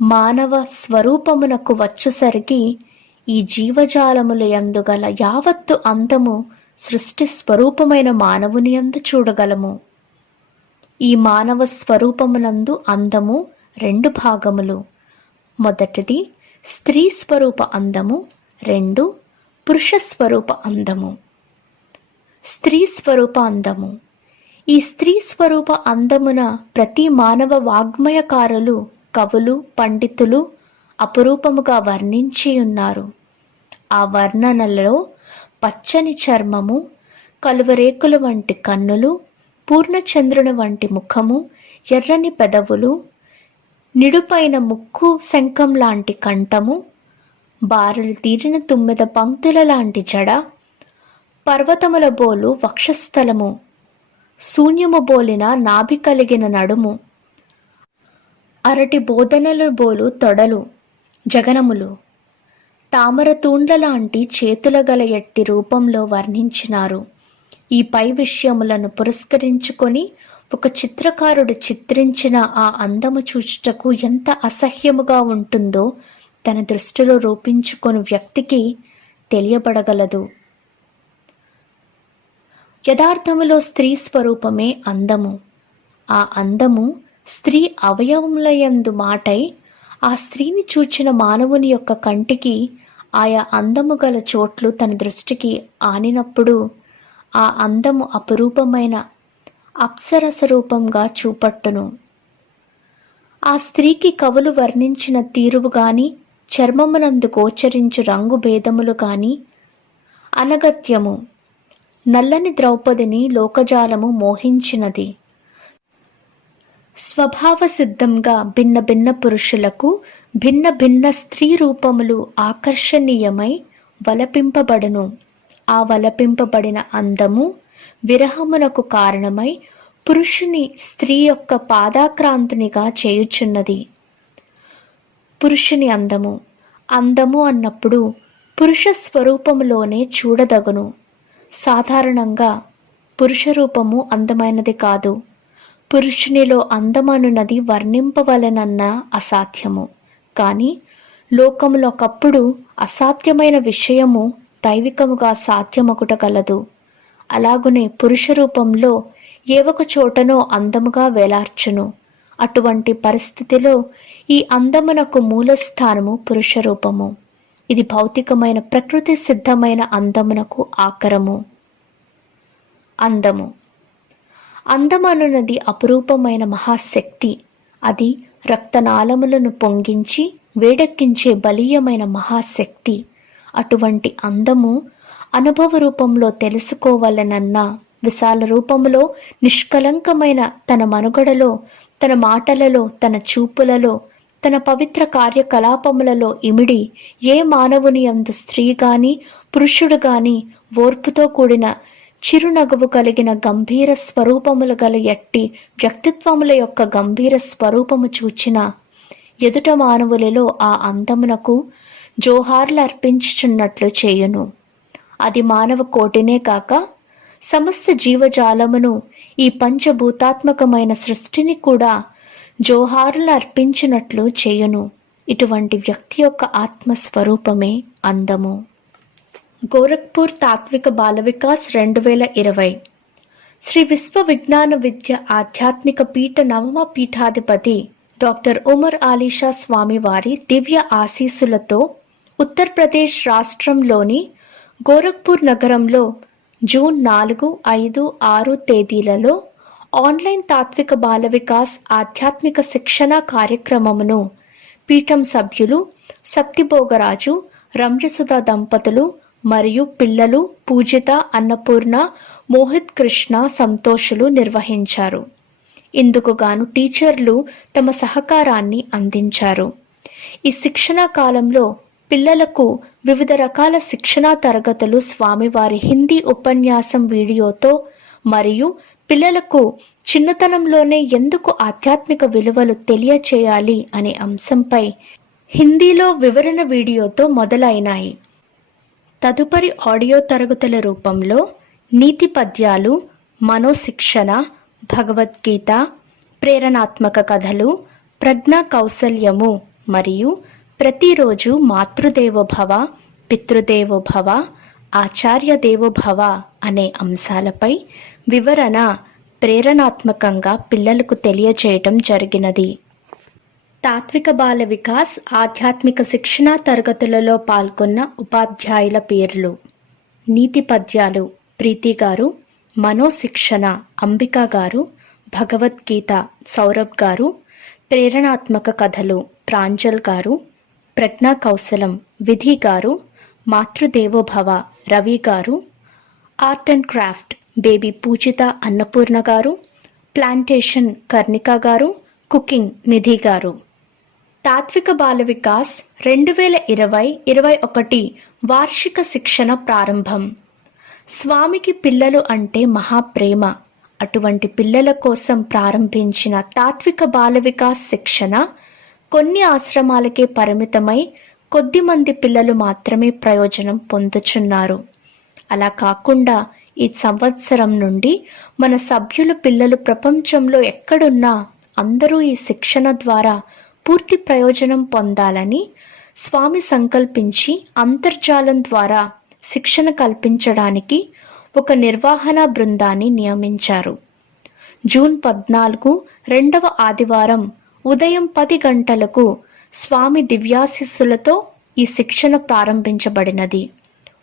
మానవ స్వరూపమునకు వచ్చేసరికి ఈ జీవజాలముల యందు గల యావత్తు అందము సృష్టి స్వరూపమైన మానవుని యందు చూడగలము. ఈ మానవ స్వరూపమునందు అందము రెండు భాగములు. మొదటిది స్త్రీ స్వరూప అందము, రెండు పురుష స్వరూప అందము. స్త్రీ స్వరూప అందము. ఈ స్త్రీ స్వరూప అందమున ప్రతి మానవ వాగ్మయకారులు కవులు పండితులు అపురూపముగా వర్ణించి ఉన్నారు. ఆ వర్ణనలలో పచ్చని చర్మము, కలువరేకుల వంటి కన్నులు, పూర్ణచంద్రుని వంటి ముఖము, ఎర్రని పెదవులు, నిడుపైన ముక్కు శంఖం లాంటి కంఠము, బారులు తీరిన 9 పంక్తుల లాంటి జడ, పర్వతముల బోలు వక్షస్థలము, శూన్యము బోలిన నాభి కలిగిన నడుము, అరటి బోధనల బోలు తొడలు, జగనములు, తామరతూండ్ల లాంటి చేతుల గల ఎట్టి రూపంలో వర్ణించినారు. ఈ పై విషయములను పురస్కరించుకొని ఒక చిత్రకారుడు చిత్రించిన ఆ అందము చూచుటకు ఎంత అసహ్యముగా ఉంటుందో తన దృష్టిలో రూపించుకొని వ్యక్తికి తెలియబడగలదు. యథార్థములో స్త్రీ స్వరూపమే అందము. ఆ అందము స్త్రీ అవయవములయందు మాటై ఆ స్త్రీని చూచిన మానవుని యొక్క కంటికి ఆయా అందము గల చోట్లు తన దృష్టికి ఆనినప్పుడు ఆ అందము అపురూపమైన అప్సరస రూపంగా చూపట్టును. ఆ స్త్రీకి కవులు వర్ణించిన తీరువు గాని, చర్మమునందు గోచరించు రంగు భేదములు గాని అనగత్యము. నల్లని ద్రౌపదిని లోకజాలము మోహించినది. స్వభావ సిద్ధంగా భిన్న భిన్న పురుషులకు భిన్న భిన్న స్త్రీ రూపములు ఆకర్షణీయమై వలపింపబడును. ఆ వలపింపబడిన అందము విరహమునకు కారణమై పురుషుని స్త్రీ యొక్క పాదాక్రాంతునిగా చేయుచున్నది. పురుషుని అందము అందము అన్నప్పుడు పురుష స్వరూపములోనే చూడదగును. సాధారణంగా పురుష రూపము అందమైనది కాదు. పురుషునిలో అందమనున్నది వర్ణింపవలెనన్న అసాధ్యము. కానీ లోకములో ఒకప్పుడు అసాధ్యమైన విషయము దైవికముగా సాధ్యమగుట గలదు. అలాగునే పురుష రూపంలో ఏ ఒక చోటనో అందముగా వేలార్చును. అటువంటి పరిస్థితిలో ఈ అందమునకు మూలస్థానము పురుష రూపము. ఇది భౌతికమైన ప్రకృతి సిద్ధమైన అందమునకు ఆకరము. అందము అందమనున్నది అపురూపమైన మహాశక్తి. అది రక్తనాళములను పొంగించి వేడెక్కించే బలీయమైన మహాశక్తి. అటువంటి అందము అనుభవ రూపంలో తెలుసుకోవాలనన్నా విశాల రూపములో నిష్కలంకమైన తన మనుగడలో, తన మాటలలో, తన చూపులలో, తన పవిత్ర కార్యకలాపములలో ఇమిడి ఏ మానవుని యందు స్త్రీ గాని పురుషుడు గాని ఓర్పుతో కూడిన చిరునగవు కలిగిన గంభీర స్వరూపములు గల ఎట్టి వ్యక్తిత్వముల యొక్క గంభీర స్వరూపము చూచిన ఎదుట మానవులలో ఆ అందమునకు జోహార్లు అర్పించుచున్నట్లు చేయును. అది మానవ కోటినే కాక సమస్త జీవజాలమును, ఈ పంచభూతాత్మకమైన సృష్టిని కూడా జోహార్లు అర్పించినట్లు చేయును. ఇటువంటి వ్యక్తి యొక్క ఆత్మస్వరూపమే అందము. గోరఖ్పూర్ తాత్విక బాల వికాస్ 2020. శ్రీ విశ్వ విజ్ఞాన విద్య ఆధ్యాత్మిక పీఠ నవమ పీఠాధిపతి డాక్టర్ ఉమర్ ఆలీషా స్వామి వారి దివ్య ఆశీస్సులతో ఉత్తరప్రదేశ్ రాష్ట్రంలోని గోరఖ్పూర్ నగరంలో జూన్ 4, 5, 6 తేదీలలో ఆన్లైన్ తాత్విక బాల వికాస్ ఆధ్యాత్మిక శిక్షణ కార్యక్రమమును పీఠం సభ్యులు సత్తిభోగరాజు, రమ్యసుధ దంపతులు మరియు పిల్లలు పూజిత, అన్నపూర్ణ, మోహిత్ కృష్ణ సంతోషులు నిర్వహించారు. ఇందుకు గాను టీచర్లు తమ సహకారాన్ని అందించారు. ఈ శిక్షణా కాలంలో పిల్లలకు వివిధ రకాల శిక్షణా తరగతులు స్వామివారి హిందీ ఉపన్యాసం వీడియోతో మరియు పిల్లలకు చిన్నతనంలోనే ఎందుకు ఆధ్యాత్మిక విలువలు తెలియచేయాలి అనే అంశంపై హిందీలో వివరణ వీడియోతో మొదలైనాయి. తదుపరి ఆడియో తరగతుల రూపంలో నీతి పద్యాలు, మనోశిక్షణ, భగవద్గీత, ప్రేరణాత్మక కథలు, ప్రజ్ఞా కౌశల్యము మరియు ప్రతిరోజు మాతృదేవోభవ, పితృదేవోభవ, ఆచార్య దేవోభవ అనే అంశాలపై వివరణ ప్రేరణాత్మకంగా పిల్లలకు తెలియచేయటం జరిగినది. తాత్విక బాల వికాస్ ఆధ్యాత్మిక శిక్షణా తరగతులలో పాల్గొన్న ఉపాధ్యాయుల పేర్లు: నీతి పద్యాలు ప్రీతి గారు, మనోశిక్షణ అంబికా గారు, భగవద్గీత సౌరభ్ గారు, ప్రేరణాత్మక కథలు ప్రాంజల్ గారు, ప్రజ్ఞా కౌశలం విధి గారు, మాతృదేవోభవ రవి గారు, ఆర్ట్ అండ్ క్రాఫ్ట్ బేబీ పూజిత అన్నపూర్ణ గారు, ప్లాంటేషన్ కర్ణిక గారు, కుకింగ్ నిధి గారు. తాత్విక బాల వికాస్ 2020-21 వార్షిక శిక్షణ ప్రారంభం. స్వామికి పిల్లలు అంటే మహాప్రేమ. అటువంటి పిల్లల కోసం ప్రారంభించిన తాత్విక బాల వికాస్ శిక్షణ కొన్ని ఆశ్రమాలకే పరిమితమై కొద్దిమంది పిల్లలు మాత్రమే ప్రయోజనం పొందుచున్నారు. అలా కాకుండా ఈ సంవత్సరం నుండి మన సభ్యుల పిల్లలు ప్రపంచంలో ఎక్కడున్నా అందరూ ఈ శిక్షణ ద్వారా పూర్తి ప్రయోజనం పొందాలని స్వామి సంకల్పించి అంతర్జాలం ద్వారా శిక్షణ కల్పించడానికి ఒక నిర్వహణ బృందాన్ని నియమించారు. జూన్ 14 రెండవ ఆదివారం ఉదయం 10 గంటలకు స్వామి దివ్యాశీస్సులతో ఈ శిక్షణ ప్రారంభించబడినది.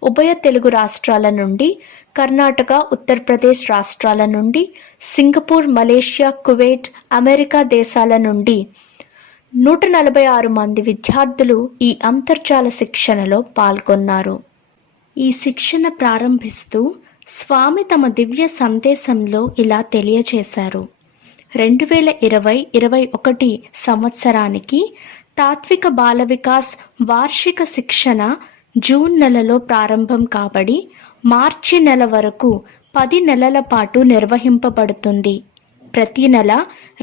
ఉభయ తెలుగు రాష్ట్రాల నుండి, కర్ణాటక, ఉత్తరప్రదేశ్ రాష్ట్రాల నుండి, సింగపూర్, మలేషియా, కువైట్, అమెరికా దేశాల నుండి 146 మంది విద్యార్థులు ఈ అంతర్జాల శిక్షణలో పాల్గొన్నారు. ఈ శిక్షణ ప్రారంభిస్తూ స్వామి తమ దివ్య సందేశంలో ఇలా తెలియచేశారు. 2020-21 సంవత్సరానికి తాత్విక బాల వికాస్ వార్షిక శిక్షణ జూన్ నెలలో ప్రారంభం కాబడి మార్చి నెల వరకు 10 నెలల పాటు నిర్వహింపబడుతుంది. ప్రతి నెల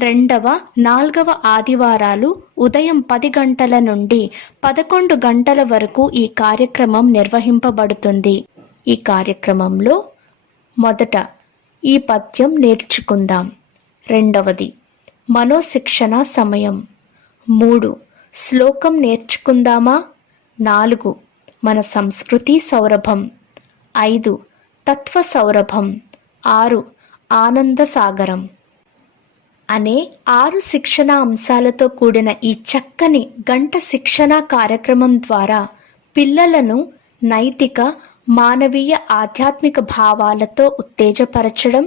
2వ, 4వ ఆదివారాలు ఉదయం 10 గంటల నుండి 11 గంటల వరకు ఈ కార్యక్రమం నిర్వహింపబడుతుంది. ఈ కార్యక్రమంలో మొదట ఈ పద్యం నేర్చుకుందాం. రెండవది మనోశిక్షణ సమయం. 3 శ్లోకం నేర్చుకుందామా? 4 మన సంస్కృతి సౌరభం. 5 తత్వ సౌరభం. 6 ఆనంద సాగరం అనే 6 శిక్షణ అంశాలతో కూడిన ఈ చక్కని గంట శిక్షణ కార్యక్రమం ద్వారా పిల్లలను నైతిక, మానవీయ, ఆధ్యాత్మిక భావాలతో ఉత్తేజపరచడం,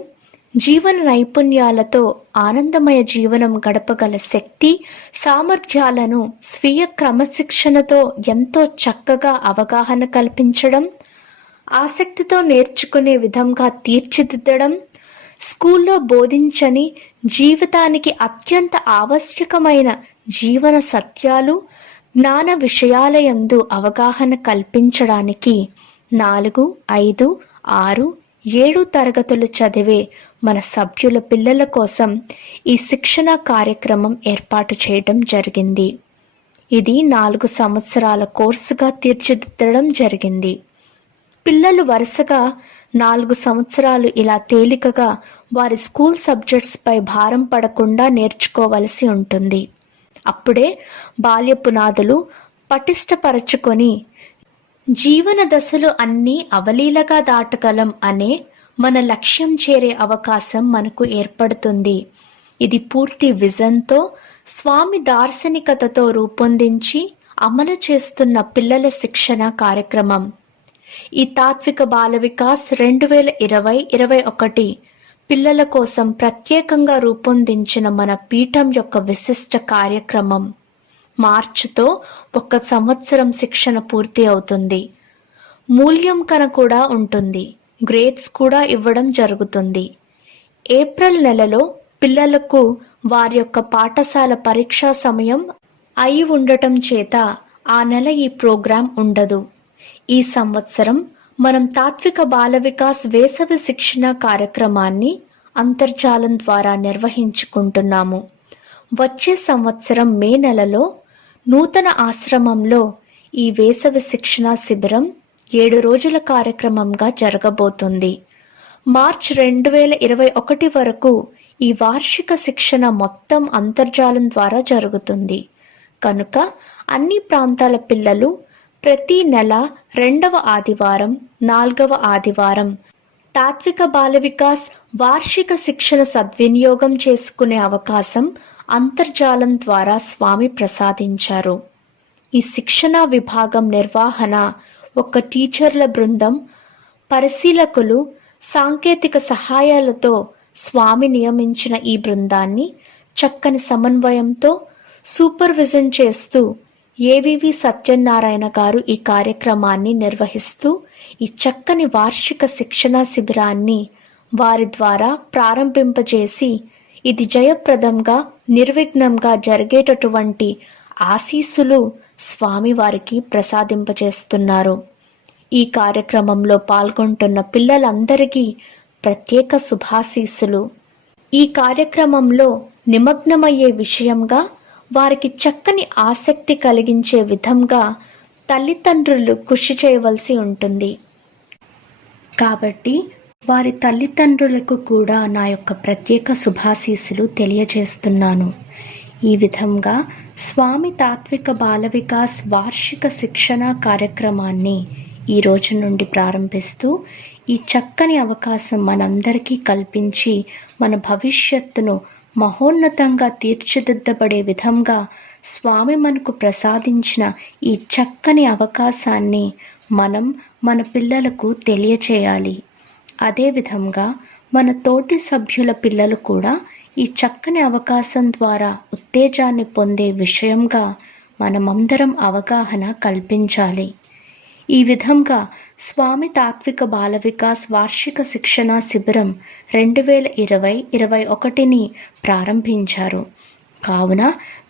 జీవన నైపుణ్యాలతో ఆనందమయ జీవనం గడపగల శక్తి, సామర్థ్యాలను స్వీయ క్రమశిక్షణతో ఎంతో చక్కగా అవగాహన కల్పించడం, ఆసక్తితో నేర్చుకునే విధంగా తీర్చిదిద్దడం, స్కూల్లో బోధించని జీవితానికి అత్యంత ఆవశ్యకమైన జీవన సత్యాలు, జ్ఞాన విషయాలయందు అవగాహన కల్పించడానికి 4, 5, 6, 7 తరగతులు చదివే మన సభ్యుల పిల్లల కోసం ఈ శిక్షణ కార్యక్రమం ఏర్పాటు చేయడం జరిగింది. ఇది 4 సంవత్సరాల కోర్సుగా తీర్చిదిద్దడం జరిగింది. పిల్లలు వరుసగా 4 సంవత్సరాలు ఇలా తేలికగా వారి స్కూల్ సబ్జెక్ట్స్ పై భారం పడకుండా నేర్చుకోవలసి ఉంటుంది. అప్పుడే బాల్య పునాదులు పటిష్టపరచుకొని జీవన దశలు అన్నీ అవలీలగా దాటగలం అనే మన లక్ష్యం చేరే అవకాశం మనకు ఏర్పడుతుంది. ఇది పూర్తి విజన్తో, స్వామి దార్శనికతతో రూపొందించి అమలు చేస్తున్న పిల్లల శిక్షణ కార్యక్రమం. ఈ తాత్విక బాల వికాస్ 2020-21 పిల్లల కోసం ప్రత్యేకంగా రూపొందించిన మన పీఠం యొక్క విశిష్ట కార్యక్రమం. మార్చితో 1 సంవత్సరం శిక్షణ పూర్తి అవుతుంది. మూల్యాంకన కూడా ఉంటుంది. గ్రేడ్స్ కూడా ఇవ్వడం జరుగుతుంది. ఏప్రిల్ నెలలో పిల్లలకు వారి యొక్క పాఠశాల పరీక్షా సమయం అయి ఉండటం చేత ఆ నెల ఈ ప్రోగ్రాం ఉండదు. ఈ సంవత్సరం మనం తాత్విక బాల వికాస్ వేసవి శిక్షణ కార్యక్రమాన్ని అంతర్జాలం ద్వారా నిర్వహించుకుంటున్నాము. వచ్చే సంవత్సరం మే నెలలో నూతన ఆశ్రమంలో ఈ వేసవి శిక్షణ శిబిరం 7 రోజుల కార్యక్రమంగా జరగబోతుంది. మార్చ్ 2021 వరకు ఈ వార్షిక శిక్షణ మొత్తం అంతర్జాలం ద్వారా జరుగుతుంది. కనుక అన్ని ప్రాంతాల పిల్లలు ప్రతి నెల 2వ ఆదివారం, 4వ ఆదివారం తాత్విక బాల వికాస్ వార్షిక శిక్షణ సద్వినియోగం చేసుకునే అవకాశం అంతర్జాలం ద్వారా స్వామి ప్రసాదించారు. ఈ శిక్షణా విభాగం నిర్వహణ ఒక టీచర్ల బృందం, పరిశీలకులు, సాంకేతిక సహాయాలతో స్వామి నియమించిన ఈ బృందాన్ని చక్కని సమన్వయంతో సూపర్విజన్ చేస్తూ ఏవివి సత్యనారాయణ గారు ఈ కార్యక్రమాన్ని నిర్వహిస్తూ ఈ చక్కని వార్షిక శిక్షణా శిబిరాన్ని వారి ద్వారా ప్రారంభింపజేసి ఇది జయప్రదంగా, నిర్విఘ్నంగా జరిగేటటువంటి ఆశీస్సులు స్వామి వారికి ప్రసాదింపజేస్తున్నారు. ఈ కార్యక్రమంలో పాల్గొంటున్న పిల్లలందరికీ ప్రత్యేక శుభాశీస్సులు. ఈ కార్యక్రమంలో నిమగ్నమయ్యే విషయంగా వారికి చక్కని ఆసక్తి కలిగించే విధంగా తల్లిదండ్రులు కృషి చేయవలసి ఉంటుంది. కాబట్టి వారి తల్లిదండ్రులకు కూడా నా యొక్క ప్రత్యేక శుభాశీస్సులు తెలియజేస్తున్నాను. ఈ విధంగా స్వామి తాత్విక బాల వికాస్ వార్షిక శిక్షణ కార్యక్రమాన్ని ఈ రోజు నుండి ప్రారంభిస్తూ ఈ చక్కని అవకాశం మనందరికీ కల్పించి మన భవిష్యత్తును మహోన్నతంగా తీర్చిదిద్దబడే విధంగా స్వామి మనకు ప్రసాదించిన ఈ చక్కని అవకాశాన్ని మనం మన పిల్లలకు తెలియచేయాలి. అదేవిధంగా మన తోటి సభ్యుల పిల్లలు కూడా ఈ చక్కని అవకాశం ద్వారా ఉత్తేజాన్ని పొందే విషయంగా మనమందరం అవగాహన కల్పించాలి. ఈ విధంగా స్వామి తాత్విక బాల వికాస్ వార్షిక శిక్షణ శిబిరం 2020-21ని ప్రారంభించారు. కావున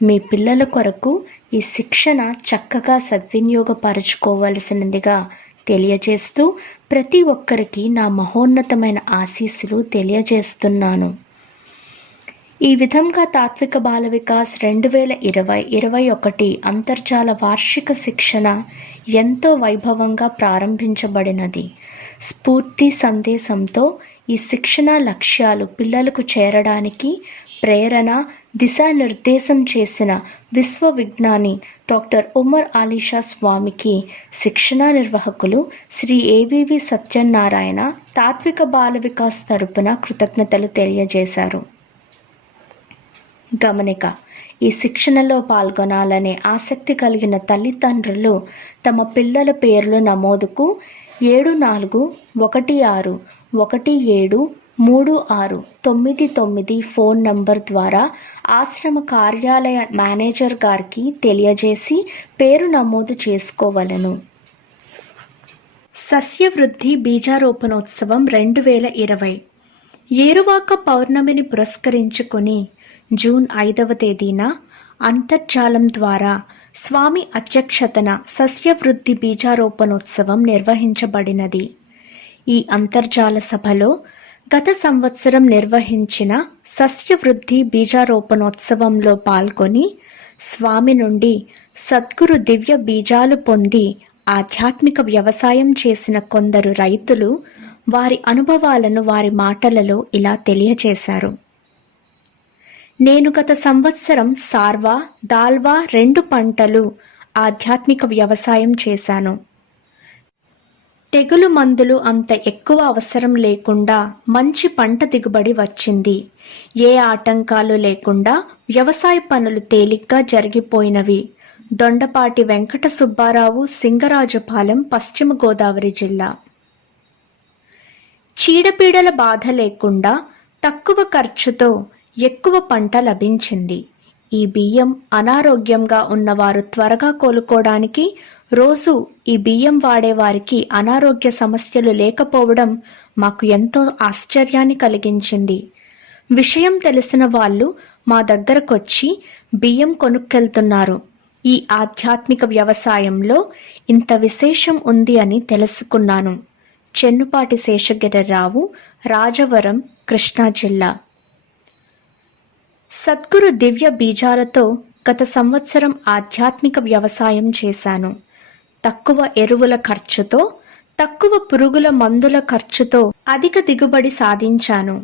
మీ పిల్లల కొరకు ఈ శిక్షణ చక్కగా సద్వినియోగపరచుకోవలసినదిగా తెలియజేస్తూ ప్రతి ఒక్కరికి నా మహోన్నతమైన ఆశీస్సులు తెలియజేస్తున్నాను. ఈ విధంగా తాత్విక బాల వికాస్ 2020-21 అంతర్జాల వార్షిక శిక్షణ ఎంతో వైభవంగా ప్రారంభించబడినది. స్ఫూర్తి సందేశంతో ఈ శిక్షణ లక్ష్యాలు పిల్లలకు చేరడానికి ప్రేరణ, దిశానిర్దేశం చేసిన విశ్వ విజ్ఞాని డాక్టర్ ఉమర్ అలీషా స్వామికి శిక్షణా నిర్వాహకులు శ్రీ ఏవివి సత్యనారాయణ తాత్విక బాల వికాస్ తరపున కృతజ్ఞతలు తెలియజేశారు. గమనిక: ఈ శిక్షణలో పాల్గొనాలనే ఆసక్తి కలిగిన తల్లిదండ్రులు తమ పిల్లల పేర్ల నమోదుకు 7416173699 ఫోన్ నంబర్ ద్వారా ఆశ్రమ కార్యాలయ మేనేజర్ గారికి తెలియజేసి పేరు నమోదు చేసుకోవలను. సస్యవృద్ధి బీజారోపణోత్సవం 2020 ఏరువాక పౌర్ణమిని పురస్కరించుకుని జూన్ 5వ తేదీన అంతర్జాలం ద్వారా స్వామి అధ్యక్షతన సస్యవృద్ధి బీజారోపణోత్సవం నిర్వహించబడినది. ఈ అంతర్జాల సభలో గత సంవత్సరం నిర్వహించిన సస్యవృద్ధి బీజారోపణోత్సవంలో పాల్గొని స్వామి నుండి సద్గురు దివ్య బీజాలు పొంది ఆధ్యాత్మిక వ్యవసాయం చేసిన కొందరు రైతులు వారి అనుభవాలను వారి మాటలలో ఇలా తెలియచేశారు. నేను గత సంవత్సరం సార్వా, దాల్వా 2 పంటలు ఆధ్యాత్మిక వ్యవసాయం చేశాను. తెగులు మందులు అంత ఎక్కువ అవసరం లేకుండా మంచి పంట దిగుబడి వచ్చింది. ఏ ఆటంకాలు లేకుండా వ్యవసాయ పనులు తేలిగ్గా జరిగిపోయినవి. దొండపాటి వెంకట సుబ్బారావు, సింగరాజుపాలెం, పశ్చిమ గోదావరి జిల్లా. చీడపీడల బాధ లేకుండా తక్కువ ఖర్చుతో ఎక్కువ పంట లభించింది. ఈ బియ్యం అనారోగ్యంగా ఉన్నవారు త్వరగా కోలుకోవడానికి, రోజు ఈ బియ్యం వాడేవారికి అనారోగ్య సమస్యలు లేకపోవడం మాకు ఎంతో ఆశ్చర్యాన్ని కలిగించింది. విషయం తెలిసిన వాళ్ళు మా దగ్గరకొచ్చి బియ్యం కొనుక్కెళ్తున్నారు. ఈ ఆధ్యాత్మిక వ్యవసాయంలో ఇంత విశేషం ఉంది అని తెలుసుకున్నాను. చెన్నుపాటి శేషగిరిరావు, రాజవరం, కృష్ణా జిల్లా. సద్గురు దివ్య బీజాలతో గత సంవత్సరం ఆధ్యాత్మిక వ్యవసాయం చేశాను. తక్కువ ఎరువుల ఖర్చుతో, తక్కువ పురుగుల మందుల ఖర్చుతో అధిక దిగుబడి సాధించాను.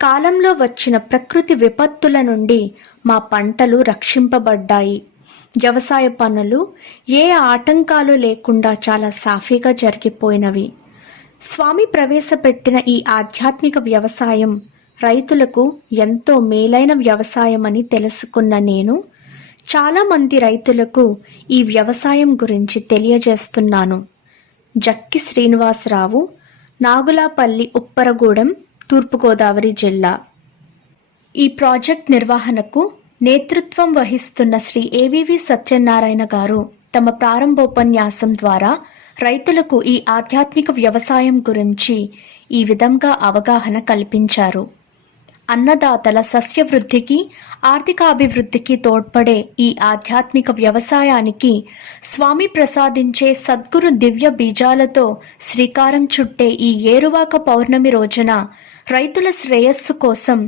కాలంలో వచ్చిన ప్రకృతి విపత్తుల నుండి మా పంటలు రక్షింపబడ్డాయి. వ్యవసాయ పనులు ఏ ఆటంకాలు లేకుండా చాలా సాఫీగా జరిగిపోయినవి. స్వామి ప్రవేశపెట్టిన ఈ ఆధ్యాత్మిక వ్యవసాయం రైతులకు ఎంతో మేలైన వ్యవసాయమని తెలుసుకున్న నేను చాలామంది రైతులకు ఈ వ్యవసాయం గురించి తెలియజేస్తున్నాను. జక్కి శ్రీనివాసరావు, నాగులాపల్లి, ఉప్పరగూడెం, తూర్పుగోదావరి జిల్లా. ఈ ప్రాజెక్ట్ నిర్వహణకు నేతృత్వం వహిస్తున్న శ్రీ ఏవివి సత్యనారాయణ గారు తమ ప్రారంభోపన్యాసం ద్వారా రైతులకు ఈ ఆధ్యాత్మిక వ్యవసాయం గురించి ఈ విధంగా అవగాహన కల్పించారు. అన్నదాతల సస్యవృద్ధికి, ఆర్థికాభివృద్ధికి తోడ్పడే ఈ ఆధ్యాత్మిక వ్యవసాయానికి స్వామి ప్రసాదించే సద్గురు దివ్య బీజాలతో శ్రీకారం చుట్టే ఈ ఏరువాక పౌర్ణమి రోజున రైతుల శ్రేయస్సు కోసం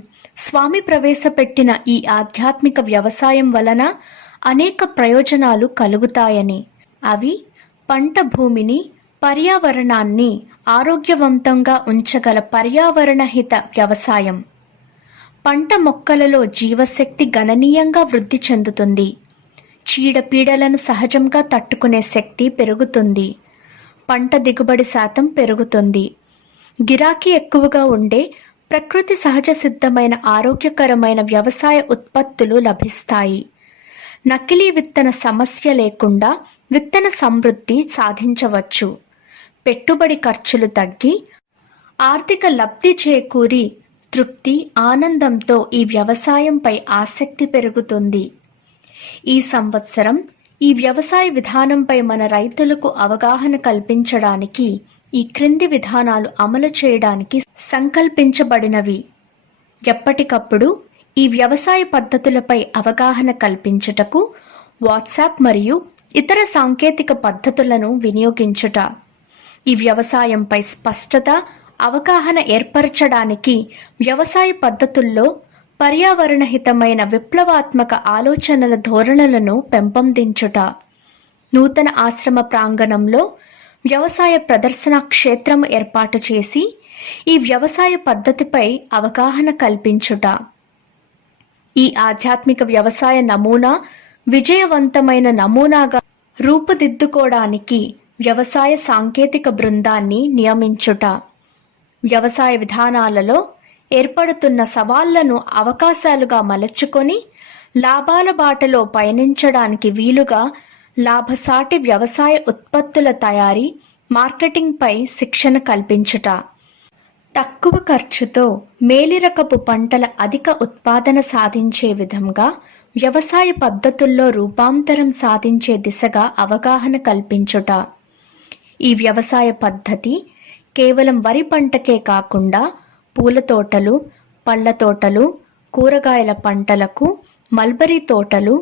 స్వామి ప్రవేశపెట్టిన ఈ ఆధ్యాత్మిక వ్యవసాయం వలన అనేక ప్రయోజనాలు కలుగుతాయని, అవి పంట భూమిని, పర్యావరణాన్ని ఆరోగ్యవంతంగా ఉంచగల పర్యావరణహిత వ్యవసాయం. పంట మొక్కలలో జీవశక్తి గణనీయంగా వృద్ధి చెందుతుంది. చీడపీడలను సహజంగా తట్టుకునే శక్తి పెరుగుతుంది. పంట దిగుబడి శాతం పెరుగుతుంది. గిరాకీ ఎక్కువగా ఉండే ప్రకృతి సహజ సిద్ధమైన ఆరోగ్యకరమైన వ్యవసాయ ఉత్పత్తులు లభిస్తాయి. నకిలీ విత్తన సమస్య లేకుండా విత్తన సమృద్ధి సాధించవచ్చు. పెట్టుబడి ఖర్చులు తగ్గి ఆర్థిక లబ్ధి చేకూరి తృప్తి, ఆనందంతో ఈ వ్యవసాయంపై ఆసక్తి పెరుగుతుంది. ఈ సంవత్సరం ఈ వ్యవసాయ విధానంపై మన రైతులకు అవగాహన కల్పించడానికి ఈ క్రింది విధానాలు అమలు చేయడానికి సంకల్పించబడినవి. ఎప్పటికప్పుడు ఈ వ్యవసాయ పద్ధతులపై అవగాహన కల్పించుటకు వాట్సాప్ మరియు ఇతర సాంకేతిక పద్ధతులను వినియోగించుట. ఈ వ్యవసాయంపై స్పష్టత, అవగాహన ఏర్పరచడానికి వ్యవసాయ పద్ధతుల్లో పర్యావరణహితమైన విప్లవాత్మక ఆలోచనల ధోరణులను పెంపొందించుట. నూతన ఆశ్రమ ప్రాంగణంలో వ్యవసాయ ప్రదర్శన క్షేత్రం ఏర్పాటు చేసి ఈ వ్యవసాయ పద్ధతిపై అవగాహన కల్పించుట. ఈ ఆధ్యాత్మిక వ్యవసాయ నమూనా విజయవంతమైన నమూనాగా రూపుదిద్దుకోవడానికి వ్యవసాయ సాంకేతిక బృందాన్ని నియమించుట. వ్యవసాయ విధానాలలో ఏర్పడుతున్న సవాళ్లను అవకాశాలుగా మలచుకొని లాభాల బాటలో పయనించడానికి వీలుగా లాభసాటి వ్యవసాయ ఉత్పత్తుల తయారీ, మార్కెటింగ్పై శిక్షణ కల్పించుట. తక్కువ ఖర్చుతో మేలిరకపు పంటల అధిక ఉత్పాదన సాధించే విధంగా వ్యవసాయ పద్ధతుల్లో రూపాంతరం సాధించే దిశగా అవగాహన కల్పించుట. ఈ వ్యవసాయ పద్ధతి కేవలం వరి పంటకే కాకుండా పూల తోటలు, పళ్ళ తోటలు, కూరగాయల పంటలకు, మల్బరీ తోటలు,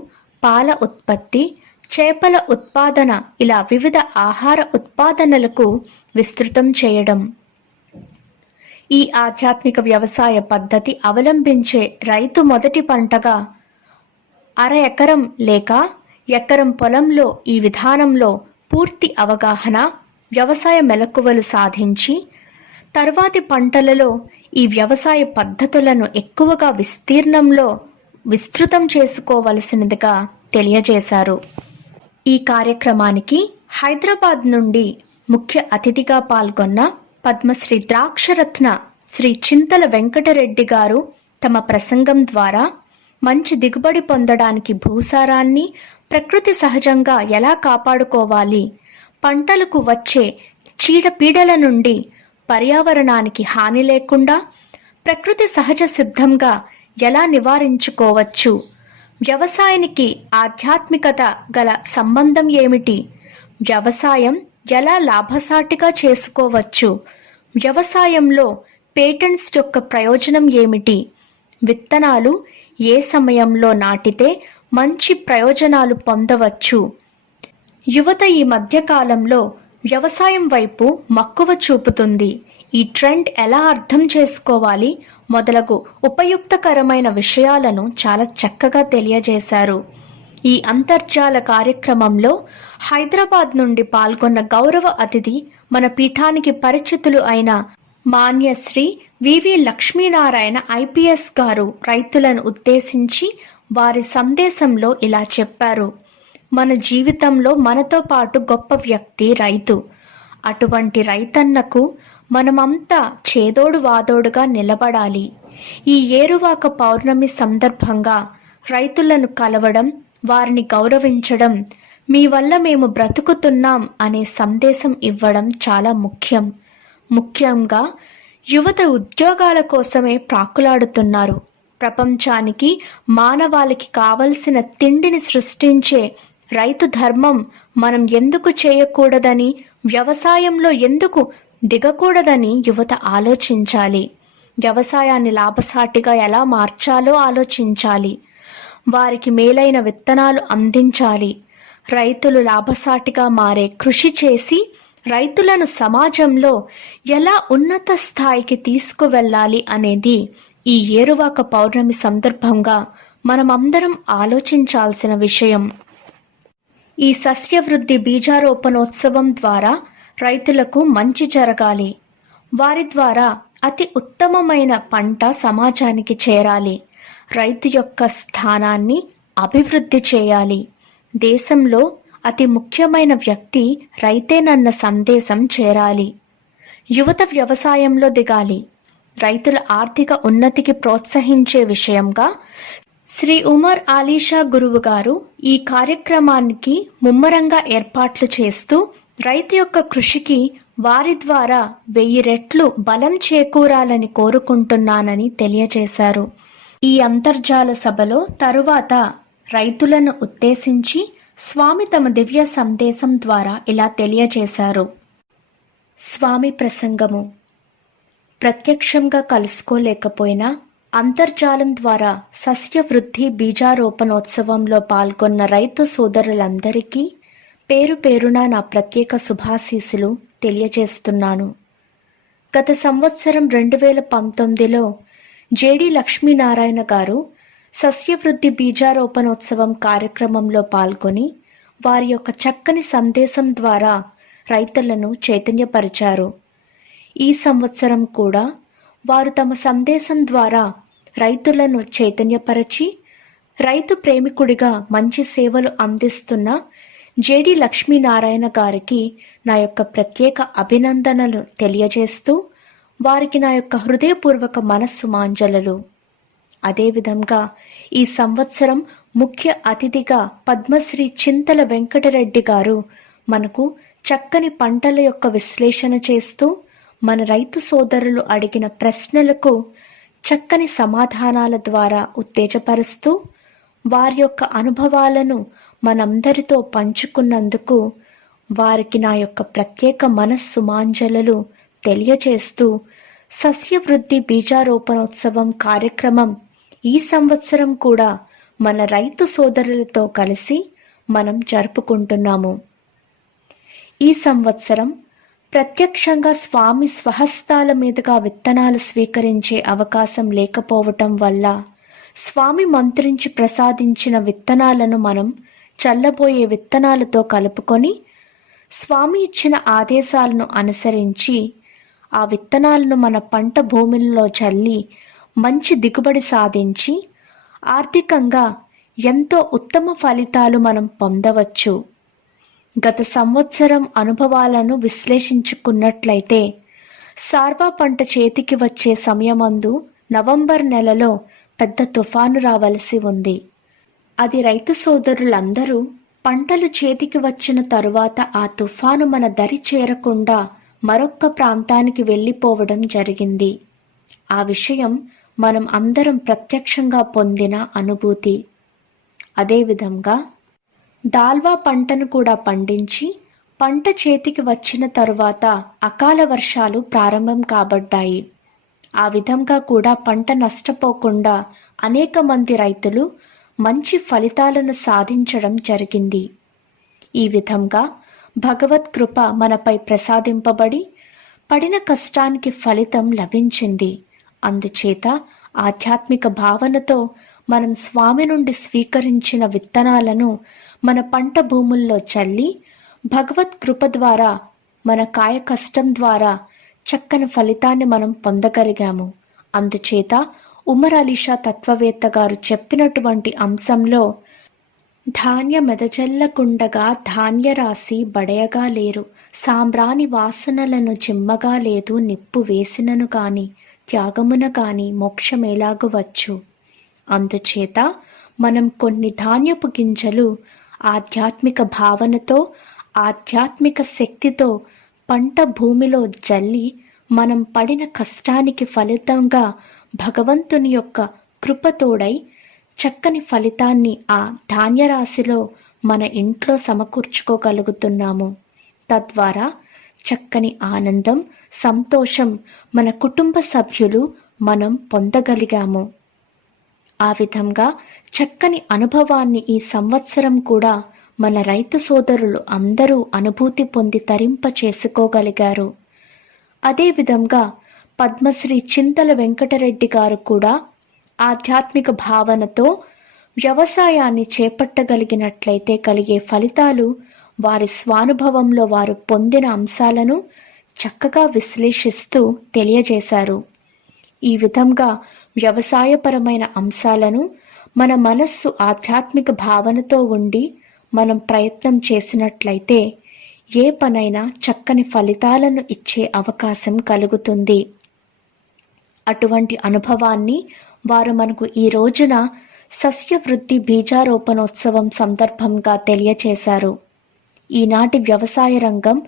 పాల ఉత్పత్తి, చేపల ఉత్పాదన ఇలా వివిధ ఆహార ఉత్పాదనలకు విస్తృతం చేయడం. ఈ ఆధ్యాత్మిక వ్యవసాయ పద్ధతి అవలంబించే రైతు మొదటి పంటగా అర ఎకరం లేక ఎకరం పొలంలో ఈ విధానంలో పూర్తి అవగాహన, వ్యవసాయ మెలకువలు సాధించి తర్వాతి పంటలలో ఈ వ్యవసాయ పద్ధతులను ఎక్కువగా విస్తీర్ణంలో విస్తృతం చేసుకోవలసినదిగా తెలియజేశారు. ఈ కార్యక్రమానికి హైదరాబాద్ నుండి ముఖ్య అతిథిగా పాల్గొన్న పద్మశ్రీ ద్రాక్షరత్న శ్రీ చింతల వెంకటరెడ్డి గారు తమ ప్రసంగం ద్వారా మంచి దిగుబడి పొందడానికి భూసారాన్ని ప్రకృతి సహజంగా ఎలా కాపాడుకోవాలి, పంటలకు వచ్చే చీడపీడల నుండి పర్యావరణానికి హాని లేకుండా ప్రకృతి సహజ సిద్ధంగా ఎలా నివారించుకోవచ్చు, వ్యవసాయానికి ఆధ్యాత్మికత గల సంబంధం ఏమిటి, వ్యవసాయం ఎలా లాభసాటిగా చేసుకోవచ్చు, వ్యవసాయంలో పేటెంట్స్ యొక్క ప్రయోజనం ఏమిటి, విత్తనాలు ఏ సమయంలో నాటితే మంచి ప్రయోజనాలు పొందవచ్చు, యువత ఈ మధ్యకాలంలో వ్యవసాయం వైపు మక్కువ చూపుతుంది, ఈ ట్రెండ్ ఎలా అర్థం చేసుకోవాలి మొదలగు ఉపయుక్తకరమైన విషయాలను చాలా చక్కగా తెలియజేశారు. ఈ అంతర్జాల కార్యక్రమంలో హైదరాబాద్ నుండి పాల్గొన్న గౌరవ అతిథి మన పీఠానికి పరిచితులు అయిన మాన్యశ్రీ వివి లక్ష్మీనారాయణ ఐపీఎస్ గారు రైతులను ఉద్దేశించి వారి సందేశంలో ఇలా చెప్పారు. మన జీవితంలో మనతో పాటు గొప్ప వ్యక్తి రైతు. అటువంటి రైతన్నకు మనమంతా చేదోడు వాదోడుగా నిలబడాలి. ఈ ఏరువాక పౌర్ణమి సందర్భంగా రైతులను కలవడం, వారిని గౌరవించడం, మీ వల్ల మేము బ్రతుకుతున్నాం అనే సందేశం ఇవ్వడం చాలా ముఖ్యం. ముఖ్యంగా యువత ఉద్యోగాల కోసమే ప్రాకులాడుతున్నారు. ప్రపంచానికి, మానవాళికి కావలసిన తిండిని సృష్టించే రైతు ధర్మం మనం ఎందుకు చేయకూడదని, వ్యవసాయంలో ఎందుకు దిగకూడదని యువత ఆలోచించాలి. వ్యవసాయాన్ని లాభసాటిగా ఎలా మార్చాలో ఆలోచించాలి. వారికి మేలైన విత్తనాలు అందించాలి. రైతులు లాభసాటిగా మారే కృషి చేసి రైతులను సమాజంలో ఎలా ఉన్నత స్థాయికి తీసుకువెళ్ళాలి అనేది ఈ ఏరువాక పౌర్ణమి సందర్భంగా మనమందరం ఆలోచించాల్సిన విషయం. ఈ సస్యవృద్ధి బీజారోపణోత్సవం ద్వారా రైతులకు మంచి జరగాలి. వారి ద్వారా అతి ఉత్తమమైన పంట సమాజానికి చేరాలి. రైతు యొక్క స్థానాన్ని అభివృద్ధి చేయాలి. దేశంలో అతి ముఖ్యమైన వ్యక్తి రైతేనన్న సందేశం చేరాలి. యువత వ్యవసాయంలో దిగాలి. రైతుల ఆర్థిక ఉన్నతికి ప్రోత్సహించే విషయంగా శ్రీ ఉమర్ అలీషా గురువు గారు ఈ కార్యక్రమానికి ముమ్మరంగా ఏర్పాట్లు చేస్తూ రైతు యొక్క కృషికి వారి ద్వారా 1000 రెట్లు బలం చేకూరాలని కోరుకుంటున్నానని తెలియజేశారు. ఈ అంతర్జాల సభలో తరువాత రైతులను ఉద్దేశించి స్వామి తమ దివ్య సందేశం ద్వారా ఇలా తెలియజేశారు. స్వామి ప్రసంగము. ప్రత్యక్షంగా కలుసుకోలేకపోయినా అంతర్జాలం ద్వారా సస్యవృద్ధి బీజారోపణోత్సవంలో పాల్గొన్న రైతు సోదరులందరికీ పేరు పేరున నా ప్రత్యేక శుభాశీస్సులు తెలియజేస్తున్నాను. గత సంవత్సరం 2019లో జేడి లక్ష్మీనారాయణ గారు సస్యవృద్ధి బీజారోపణోత్సవం కార్యక్రమంలో పాల్గొని వారి యొక్క చక్కని సందేశం ద్వారా రైతులను చైతన్యపరిచారు. ఈ సంవత్సరం కూడా వారు తమ సందేశం ద్వారా రైతులను చైతన్యపరచి రైతు ప్రేమికుడిగా మంచి సేవలు అందిస్తున్న జేడి లక్ష్మీనారాయణ గారికి నా యొక్క ప్రత్యేక అభినందనలు తెలియజేస్తూ వారికి నా యొక్క హృదయపూర్వక మనస్సుమాంజలు. అదేవిధంగా ఈ సంవత్సరం ముఖ్య అతిథిగా పద్మశ్రీ చింతల వెంకటరెడ్డి గారు మనకు చక్కని పంటల యొక్క విశ్లేషణ చేస్తూ మన రైతు సోదరులు అడిగిన ప్రశ్నలకు చక్కని సమాధానాల ద్వారా ఉత్తేజపరుస్తూ వారి యొక్క అనుభవాలను మనందరితో పంచుకున్నందుకు వారికి నా యొక్క ప్రత్యేక మనస్సుమాంజలు తెలియజేస్తూ సస్యవృద్ధి బీజారోపణోత్సవం కార్యక్రమం ఈ సంవత్సరం కూడా మన రైతు సోదరులతో కలిసి మనం జరుపుకుంటున్నాము. ఈ సంవత్సరం ప్రత్యక్షంగా స్వామి స్వహస్తాల మీదుగా విత్తనాలు స్వీకరించే అవకాశం లేకపోవటం వల్ల స్వామి మంత్రించి ప్రసాదించిన విత్తనాలను మనం చల్లబోయే విత్తనాలతో కలుపుకొని స్వామి ఇచ్చిన ఆదేశాలను అనుసరించి ఆ విత్తనాలను మన పంట భూముల్లో చల్లి మంచి దిగుబడి సాధించి ఆర్థికంగా ఎంతో ఉత్తమ ఫలితాలు మనం పొందవచ్చు. గత సంవత్సరం అనుభవాలను విశ్లేషించుకున్నట్లయితే సార్వా పంట చేతికి వచ్చే సమయమందు నవంబర్ నెలలో పెద్ద తుఫాను రావలసి ఉంది. అది రైతు సోదరులందరూ పంటలు చేతికి వచ్చిన తరువాత ఆ తుఫాను మన దరి చేరకుండా మరొక్క ప్రాంతానికి వెళ్ళిపోవడం జరిగింది. ఆ విషయం మనం అందరం ప్రత్యక్షంగా పొందిన అనుభూతి. అదేవిధంగా దాల్వా పంటను కూడా పండించి పంట చేతికి వచ్చిన తరువాత అకాల వర్షాలు ప్రారంభం కాబడ్డాయి. ఆ విధంగా కూడా పంట నష్టపోకుండా అనేక మంది రైతులు మంచి ఫలితాలను సాధించడం జరిగింది. ఈ విధంగా భగవత్ కృప మనపై ప్రసాదింపబడి పడిన కష్టానికి ఫలితం లభించింది. అందుచేత ఆధ్యాత్మిక భావనతో మనం స్వామి నుండి స్వీకరించిన విత్తనాలను మన పంట భూముల్లో చల్లి భగవత్ కృప ద్వారా మన కాయ కష్టం ద్వారా చక్కని ఫలితాన్ని మనం పొందగలిగాము. అందుచేత ఉమర్ అలీషా తత్వవేత్త గారు చెప్పినటువంటి అంశంలో ధాన్యమెదజల్లకుండగా ధాన్యరాశి బడయగా లేరు, సాంబ్రాణి వాసనలను చిమ్మగా లేదు, నిప్పు వేసినను కాని త్యాగమున కాని మోక్షమేలాగు వచ్చు. అందుచేత మనం కొన్ని ధాన్యపు గింజలు ఆధ్యాత్మిక భావనతో ఆధ్యాత్మిక శక్తితో పంట భూమిలో జల్లి మనం పడిన కష్టానికి ఫలితంగా భగవంతుని యొక్క కృపతోడై చక్కని ఫలితాన్ని ఆ ధాన్యరాశిలో మన ఇంట్లో సమకూర్చుకోగలుగుతున్నాము. తద్వారా చక్కని ఆనందం, సంతోషం మన కుటుంబ సభ్యులు మనం పొందగలిగాము. ఆ విధంగా చక్కని అనుభవాన్ని ఈ సంవత్సరం కూడా మన రైతు సోదరులు అందరూ అనుభూతి పొంది తరింప చేసుకోగలిగారు. అదేవిధంగా పద్మశ్రీ చింతల వెంకటరెడ్డి గారు కూడా ఆధ్యాత్మిక భావనతో వ్యవసాయాన్ని చేపట్టగలిగినట్లయితే కలిగే ఫలితాలు, వారి స్వానుభవంలో వారు పొందిన అంశాలను చక్కగా విశ్లేషిస్తూ తెలియజేశారు. ఈ విధంగా వ్యవసాయపరమైన అంశాలను మన మనస్సు ఆధ్యాత్మిక భావనతో ఉండి మనం ప్రయత్నం చేసినట్లయితే ఏ పనైనా చక్కని ఫలితాలను ఇచ్చే అవకాశం కలుగుతుంది. అటువంటి అనుభవాన్ని వారు మనకు ఈ రోజున సస్యవృద్ధి బీజారోపణోత్సవం సందర్భంగా తెలియచేశారు. ఈనాటి వ్యవసాయ రంగం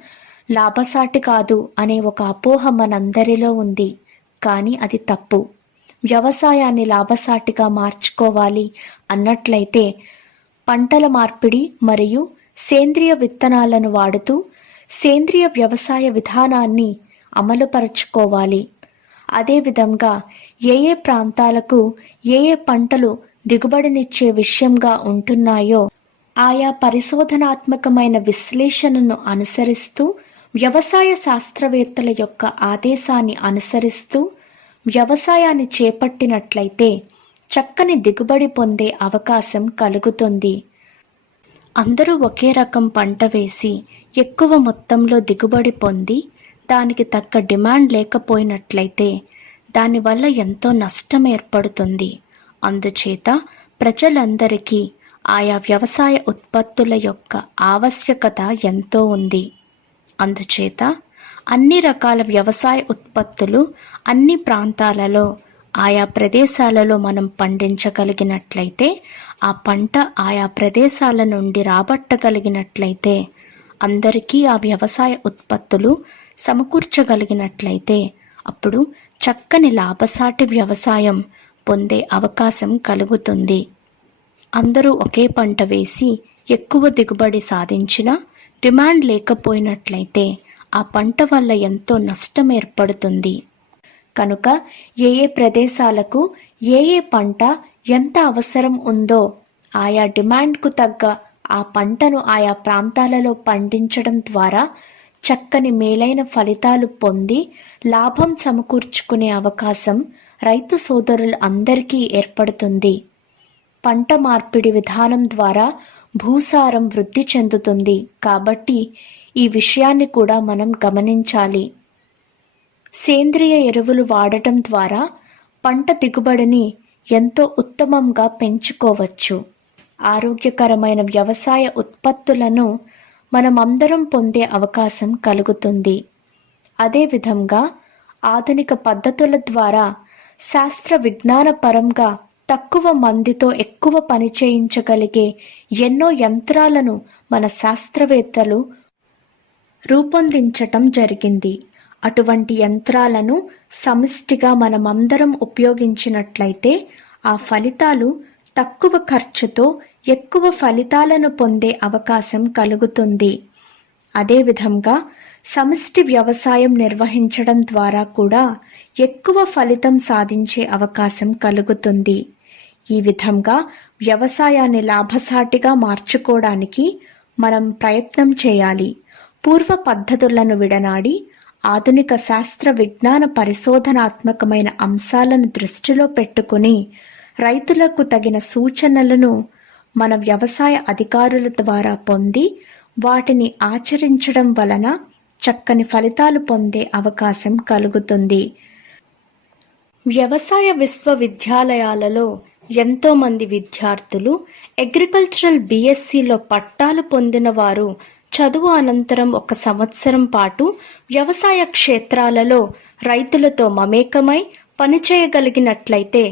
లాభసాటి కాదు అనే ఒక అపోహ మనందరిలో ఉంది. కానీ అది తప్పు. వ్యవసాయాన్ని లాభసాటిగా మార్చుకోవాలి అన్నట్లయితే పంటల మార్పిడి మరియు సేంద్రియ విత్తనాలను వాడుతూ సేంద్రియ వ్యవసాయ విధానాన్ని అమలుపరచుకోవాలి. అదేవిధంగా ఏ ఏ ప్రాంతాలకు ఏ ఏ పంటలు దిగుబడినిచ్చే విషయంగా ఉంటున్నాయో ఆయా పరిశోధనాత్మకమైన విశ్లేషణను అనుసరిస్తూ వ్యవసాయ శాస్త్రవేత్తల యొక్క ఆదేశాన్ని అనుసరిస్తూ వ్యవసాయాన్ని చేపట్టినట్లయితే చక్కని దిగుబడి పొందే అవకాశం కలుగుతుంది. అందరూ ఒకే రకం పంట వేసి ఎక్కువ మొత్తంలో దిగుబడి పొంది దానికి తగ్గ డిమాండ్ లేకపోయినట్లయితే దానివల్ల ఎంతో నష్టం ఏర్పడుతుంది. అందుచేత ప్రజలందరికీ ఆయా వ్యవసాయ ఉత్పత్తుల యొక్క ఆవశ్యకత ఎంతో ఉంది. అందుచేత అన్ని రకాల వ్యవసాయ ఉత్పత్తులు అన్ని ప్రాంతాలలో ఆయా ప్రదేశాలలో మనం పండించగలిగినట్లయితే, ఆ పంట ఆయా ప్రదేశాల నుండి రాబట్టగలిగినట్లయితే, అందరికీ ఆ వ్యవసాయ ఉత్పత్తులు సమకూర్చగలిగినట్లయితే అప్పుడు చక్కని లాభసాటి వ్యవసాయం పొందే అవకాశం కలుగుతుంది. అందరూ ఒకే పంట వేసి ఎక్కువ దిగుబడి సాధించినా డిమాండ్ లేకపోయినట్లయితే ఆ పంట వల్ల ఎంతో నష్టం ఏర్పడుతుంది. కనుక ఏ ఏ ప్రదేశాలకు ఏ ఏ పంట ఎంత అవసరం ఉందో ఆయా డిమాండ్కు తగ్గ ఆ పంటను ఆయా ప్రాంతాలలో పండించడం ద్వారా చక్కని మేలైన ఫలితాలు పొంది లాభం సమకూర్చుకునే అవకాశం రైతు సోదరులు అందరికీ ఏర్పడుతుంది. పంట మార్పిడి విధానం ద్వారా భూసారం వృద్ధి చెందుతుంది. కాబట్టి ఈ విషయాన్ని కూడా మనం గమనించాలి. సేంద్రియ ఎరువులు వాడటం ద్వారా పంట దిగుబడిని ఎంతో ఉత్తమంగా పెంచుకోవచ్చు. ఆరోగ్యకరమైన వ్యవసాయ ఉత్పత్తులను మనమందరం పొందే అవకాశం కలుగుతుంది. అదేవిధంగా ఆధునిక పద్ధతుల ద్వారా శాస్త్ర విజ్ఞాన పరంగా తక్కువ మందితో ఎక్కువ పని చేయించగలిగే ఎన్నో యంత్రాలను మన శాస్త్రవేత్తలు రూపొందించటం జరిగింది. అటువంటి యంత్రాలను సమిష్టిగా మనమందరం ఉపయోగించినట్లయితే ఆ ఫలితాలు తక్కువ ఖర్చుతో ఎక్కువ ఫలితాలను పొందే అవకాశం కలుగుతుంది. అదేవిధంగా సమిష్టి వ్యవసాయం నిర్వహించడం ద్వారా కూడా ఎక్కువ ఫలితం సాధించే అవకాశం కలుగుతుంది. ఈ విధంగా వ్యవసాయాన్ని లాభసాటిగా మార్చుకోవడానికి మనం ప్రయత్నం చేయాలి. పూర్వ పద్ధతులను విడనాడి ఆధునిక శాస్త్ర విజ్ఞాన పరిశోధనాత్మకమైన అంశాలను దృష్టిలో పెట్టుకుని రైతులకు తగిన సూచనలను మన వ్యవసాయ అధికారుల ద్వారా పొంది వాటిని ఆచరించడం వలన చక్కని ఫలితాలు పొందే అవకాశం కలుగుతుంది. వ్యవసాయ విశ్వవిద్యాలయాలలో ఎంతో మంది విద్యార్థులు అగ్రికల్చరల్ BScలో పట్టాలు పొందిన వారు చదువు అనంతరం 1 సంవత్సరం పాటు వ్యవసాయ క్షేత్రాలలో రైతులతో మమేకమై పనిచేయగలిగినట్లయితే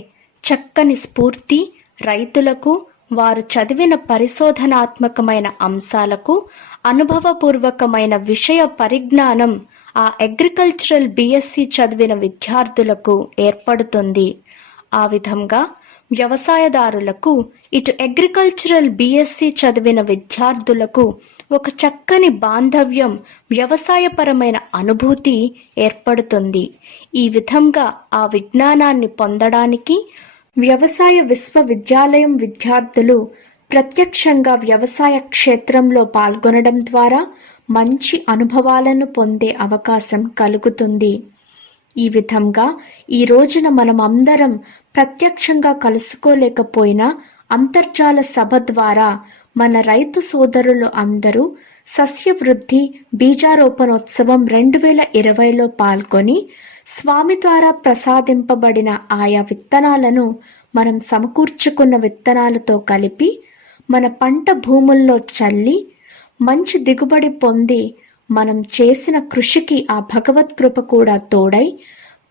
చక్కని స్ఫూర్తి రైతులకు, వారు చదివిన పరిశోధనాత్మకమైన అంశాలకు అనుభవపూర్వకమైన విషయ పరిజ్ఞానం ఆ అగ్రికల్చరల్ BSc చదివిన విద్యార్థులకు ఏర్పడుతుంది. ఆ విధంగా వ్యవసాయదారులకు, ఇటు అగ్రికల్చరల్ BSc చదివిన విద్యార్థులకు ఒక చక్కని బాంధవ్యం, వ్యవసాయపరమైన అనుభూతి ఏర్పడుతుంది. ఈ విధంగా ఆ విజ్ఞానాన్ని పొందడానికి వ్యవసాయ విశ్వవిద్యాలయం విద్యార్థులు ప్రత్యక్షంగా వ్యవసాయ క్షేత్రంలో పాల్గొనడం ద్వారా మంచి అనుభవాలను పొందే అవకాశం కలుగుతుంది. ఈ విధంగా ఈ రోజున మనం అందరం ప్రత్యక్షంగా కలుసుకోలేకపోయినా అంతర్జాల సభ ద్వారా మన రైతు సోదరులు అందరూ సస్యవృద్ధి బీజారోపణోత్సవం 2020లో పాల్గొని స్వామి ద్వారా ప్రసాదింపబడిన ఆయా విత్తనాలను మనం సమకూర్చుకున్న విత్తనాలతో కలిపి మన పంట భూముల్లో చల్లి మంచి దిగుబడి పొంది మనం చేసిన కృషికి ఆ భగవత్ కృప కూడా తోడై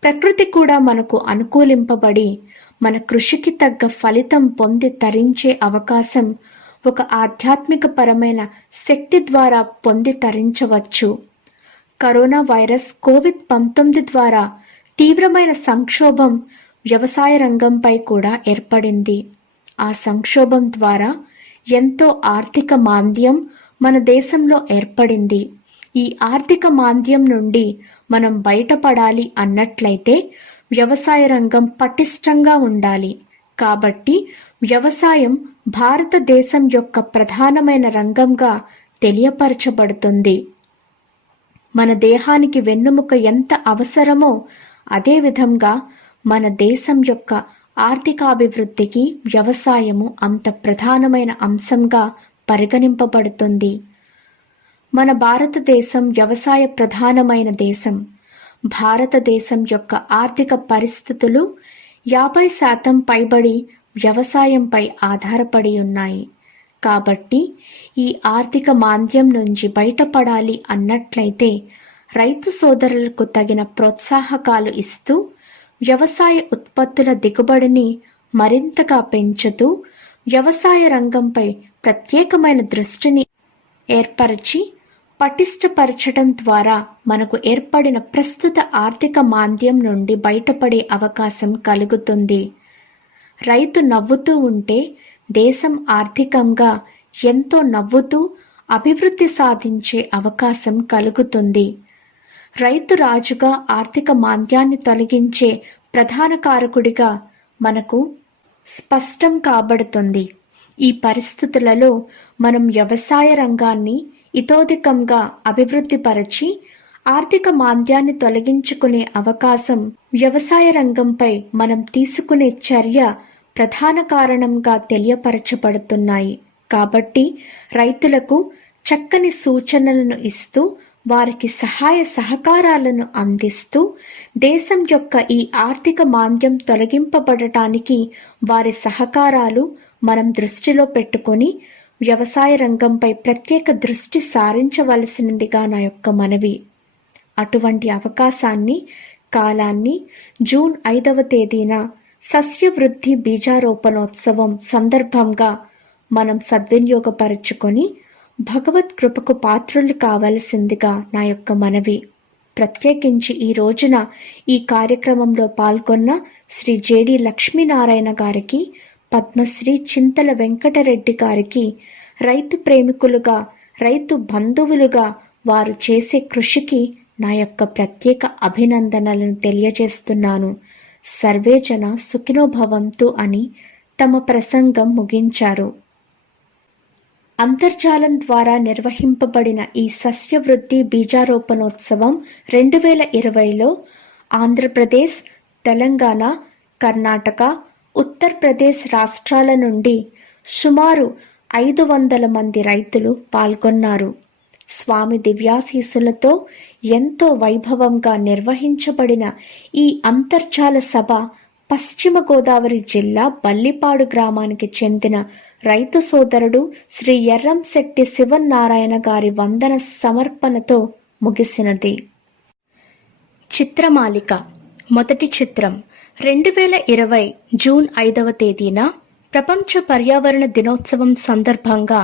ప్రకృతి కూడా మనకు అనుకూలింపబడి మన కృషికి తగ్గ ఫలితం పొంది తరించే అవకాశం ఒక ఆధ్యాత్మిక పరమైన శక్తి ద్వారా పొంది తరించవచ్చు. కరోనా వైరస్ కోవిడ్-19 ద్వారా తీవ్రమైన సంక్షోభం వ్యవసాయ రంగంపై కూడా ఏర్పడింది. ఆ సంక్షోభం ద్వారా ఎంతో ఆర్థిక మాంద్యం మన దేశంలో ఏర్పడింది. ఈ ఆర్థిక మాంద్యం నుండి మనం బయటపడాలి అన్నట్లయితే వ్యవసాయ రంగం పటిష్టంగా ఉండాలి. కాబట్టి వ్యవసాయం భారతదేశం యొక్క ప్రధానమైన రంగంగా తెలియపరచబడుతుంది. మన దేహానికి వెన్నెముక ఎంత అవసరమో అదే విధంగా మన దేశం యొక్క ఆర్థికాభివృద్ధికి వ్యవసాయము అంత ప్రధానమైన అంశంగా పరిగణింపబడుతుంది. మన భారతదేశం వ్యవసాయ ప్రధానమైన దేశం. భారతదేశం యొక్క ఆర్థిక పరిస్థితులు 50% పైబడి వ్యవసాయంపై ఆధారపడి ఉన్నాయి. కాబట్టి ఈ ఆర్థిక మాంద్యం నుంచి బయటపడాలి అన్నట్లయితే రైతు సోదరులకు తగిన ప్రోత్సాహకాలు ఇస్తూ వ్యవసాయ ఉత్పత్తుల దిగుబడిని మరింతగా పెంచుతూ వ్యవసాయ రంగంపై ప్రత్యేకమైన దృష్టిని ఏర్పరచి పటిష్టపరచడం ద్వారా మనకు ఏర్పడిన ప్రస్తుత ఆర్థిక మాంద్యం నుండి బయటపడే అవకాశం కలుగుతుంది. రైతు నవ్వుతూ ఉంటే దేశం ఆర్థికంగా ఎంతో నవ్వుతూ అభివృద్ధి సాధించే అవకాశం కలుగుతుంది. రైతు రాజుగా ఆర్థిక మాంద్యాన్ని తొలగించే ప్రధాన కారకుడిగా మనకు స్పష్టం కాబడుతుంది. ఈ పరిస్థితులలో మనం వ్యవసాయ రంగాన్ని ఇతోధికంగా అభివృద్ధిపరచి ఆర్థిక మాంద్యాన్ని తొలగించుకునే అవకాశం వ్యవసాయ రంగంపై మనం తీసుకునే చర్య ప్రధాన కారణంగా తెలియపరచబడుతున్నాయి. కాబట్టి రైతులకు చక్కని సూచనలను ఇస్తూ వారికి సహాయ సహకారాలను అందిస్తూ దేశం యొక్క ఈ ఆర్థిక మాంద్యం తొలగింపబడటానికి వారి సహకారాలు మనం దృష్టిలో పెట్టుకొని వ్యవసాయ రంగంపై ప్రత్యేక దృష్టి సారించవలసినదిగా నా యొక్క మనవి. అటువంటి అవకాశాన్ని కాలాన్ని జూన్ 5వ తేదీన సస్యవృద్ధి బీజారోపణోత్సవం సందర్భంగా మనం సద్వినియోగపరచుకొని భగవత్ కృపకు పాత్రులు కావలసిందిగా నా యొక్క మనవి. ప్రత్యేకించి ఈ రోజున ఈ కార్యక్రమంలో పాల్గొన్న శ్రీ జేడి లక్ష్మీనారాయణ గారికి, పద్మశ్రీ చింతల వెంకటరెడ్డి గారికి, రైతు ప్రేమికులుగా రైతు బంధువులుగా వారు చేసే కృషికి నా యొక్క ప్రత్యేక అభినందనలను తెలియజేస్తున్నాను. సర్వే జన సుఖినో భవంతు అని తమ ప్రసంగం ముగించారు. అంతర్జాలం ద్వారా నిర్వహింపబడిన ఈ సస్యవృద్ధి బీజారోపణోత్సవం 2020లో ఆంధ్రప్రదేశ్, తెలంగాణ, కర్ణాటక, ఉత్తరప్రదేశ్ రాష్ట్రాల నుండి సుమారు 500 మంది రైతులు పాల్గొన్నారు. స్వామి దివ్యాశీస్సులతో ఎంతో వైభవంగా నిర్వహించబడిన ఈ అంతర్జాల సభ పశ్చిమ గోదావరి జిల్లా బల్లిపాడు గ్రామానికి చెందిన రైతు సోదరుడు శ్రీ ఎర్రంశెట్టి శివనారాయణ గారి వందన సమర్పణతో ముగిసినది. చిత్రమాలిక మొదటి చిత్రం 2020 జూన్ 5వ తేదీన ప్రపంచ పర్యావరణ దినోత్సవం సందర్భంగా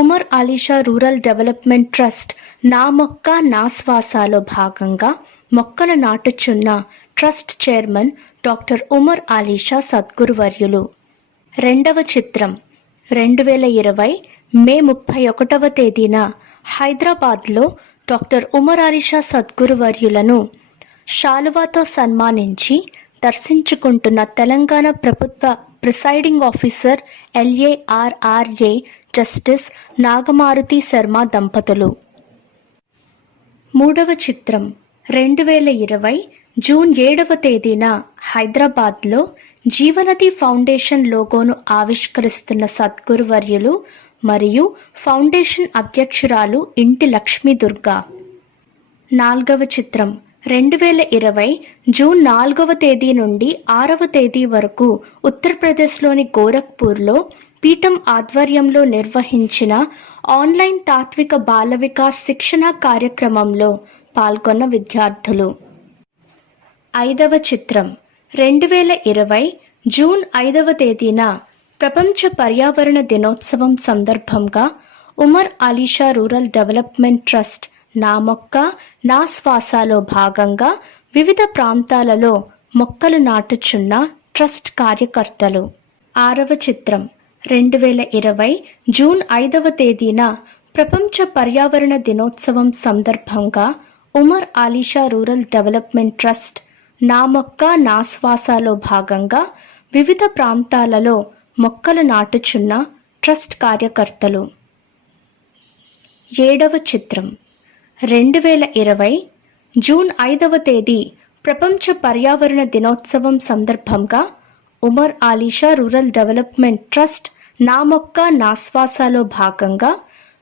Umar Alisha rural development trust నా మొక్క నా శ్వాసలో భాగంగా మొక్కను నాటుచున్న trust chairman doctor Umar Alisha సద్గురువర్యులు. రెండవ చిత్రం 2020 మే 31వ తేదీన హైదరాబాద్లో డాక్టర్ ఉమర్ అలీషా సద్గురువర్యులను శాలువాతో సన్మానించి దర్శించుకుంటున్న తెలంగాణ ప్రభుత్వ presiding officer LARRA justice Nagamaruthi Sharma దంపతులు. మూడవ చిత్రం 2020 జూన్ 7వ తేదీన హైదరాబాద్లో జీవనది ఫౌండేషన్ లోగోను ఆవిష్కరిస్తున్న సద్గురువర్యులు మరియు ఫౌండేషన్ అధ్యక్షురాలు ఇంటి లక్ష్మీ దుర్గా. 4వ చిత్రం 2020 జూన్ 4వ తేదీ నుండి 6వ తేదీ వరకు ఉత్తరప్రదేశ్లోని గోరఖ్పూర్లో పీఠం ఆధ్వర్యంలో నిర్వహించిన ఆన్లైన్ తాత్విక బాల వికాస్ శిక్షణ కార్యక్రమంలో పాల్గొన్న విద్యార్థులు. 5వ చిత్రం 2020 జూన్ 5వ తేదీన ప్రపంచ పర్యావరణ దినోత్సవం సందర్భంగా Umar Alisha rural development trust నా మొక్క నా శ్వాసలో భాగంగా వివిధ ప్రాంతాలలో మొక్కలు నాటుచున్న ట్రస్ట్ కార్యకర్తలు. 6వ చిత్రం 2020 జూన్ 5వ తేదీన ప్రపంచ పర్యావరణ దినోత్సవం సందర్భంగా Umar Alisha rural development trust నా మొక్క నా శ్వాసలో భాగంగా వివిధ ప్రాంతాలలో మొక్కలు నాటుచున్న ట్రస్ట్ కార్యకర్తలు. 7వ చిత్రం 2020 జూన్ 5వ తేదీ ప్రపంచ పర్యావరణ దినోత్సవం సందర్భంగా Umar Alisha rural development trust నా మొక్క నా శ్వాసలో భాగంగా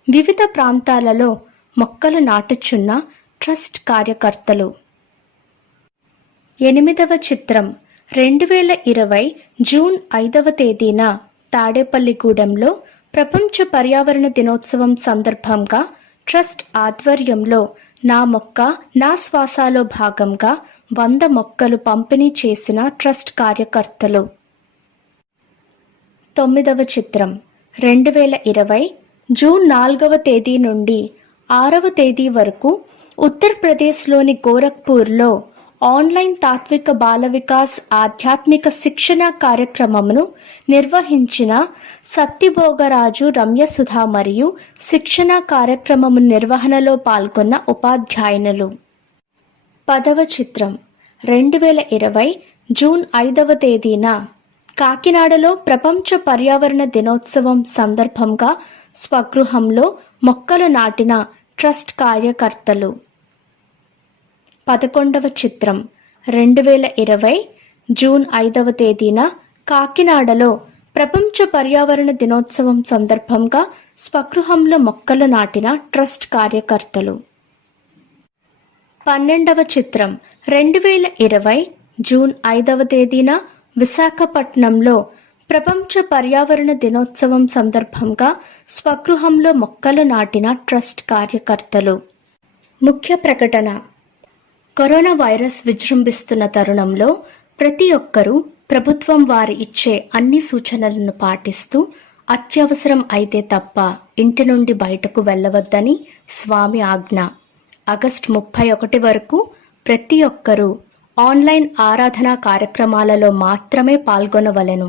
వివిధ ప్రాంతాలలో మొక్కలు నాటుచున్న ట్రస్ట్ కార్యకర్తలు. 8వ చిత్రం 2020 జూన్ 5వ తేదీన తాడేపల్లిగూడెంలో ప్రపంచ పర్యావరణ దినోత్సవం సందర్భంగా ట్రస్ట్ ఆధ్వర్యంలో నా మొక్క నా శ్వాసలో భాగంగా 100 మొక్కలు పంపిణీ చేసిన ట్రస్ట్ కార్యకర్తలు. 9వ చిత్రం 2020 జూన్ 4వ తేదీ నుండి 6వ తేదీ వరకు ఉత్తరప్రదేశ్లోని గోరఖ్పూర్లో ఆన్లైన్ తాత్విక బాల వికాస్ ఆధ్యాత్మిక శిక్షణ కార్యక్రమమును నిర్వహించిన సత్యభోగరాజు రమ్యసుధ మరియు శిక్షణ కార్యక్రమము నిర్వహణలో పాల్గొన్న ఉపాధ్యాయునులు. 10వ చిత్రం 2020 జూన్ 5వ తేదీన కాకినాడలో ప్రపంచ పర్యావరణ దినోత్సవం సందర్భంగా స్వగృహంలో మొక్కలు నాటిన ట్రస్ట్ కార్యకర్తలు. 11వ చిత్రం 2020 జూన్ 5వ తేదీన కాకినాడలో ప్రపంచ పర్యావరణ దినోత్సవం సందర్భంగా స్వగృహంలో మొక్కలు నాటిన ట్రస్ట్ కార్యకర్తలు. 12వ చిత్రం 2020 జూన్ 5వ తేదీన విశాఖపట్నంలో ప్రపంచ పర్యావరణ దినోత్సవం సందర్భంగా స్వగృహంలో మొక్కలు నాటిన ట్రస్ట్ కార్యకర్తలు. ముఖ్య ప్రకటన. కరోనా వైరస్ విజృంభిస్తున్న తరుణంలో ప్రతి ఒక్కరూ ప్రభుత్వం వారు ఇచ్చే అన్ని సూచనలను పాటిస్తూ అత్యవసరం అయితే తప్ప ఇంటి నుండి బయటకు వెళ్ళవద్దని స్వామి ఆజ్ఞ. ఆగస్టు 31 వరకు ప్రతి ఒక్కరూ ఆన్లైన్ ఆరాధనా కార్యక్రమాలలో మాత్రమే పాల్గొనవలెను.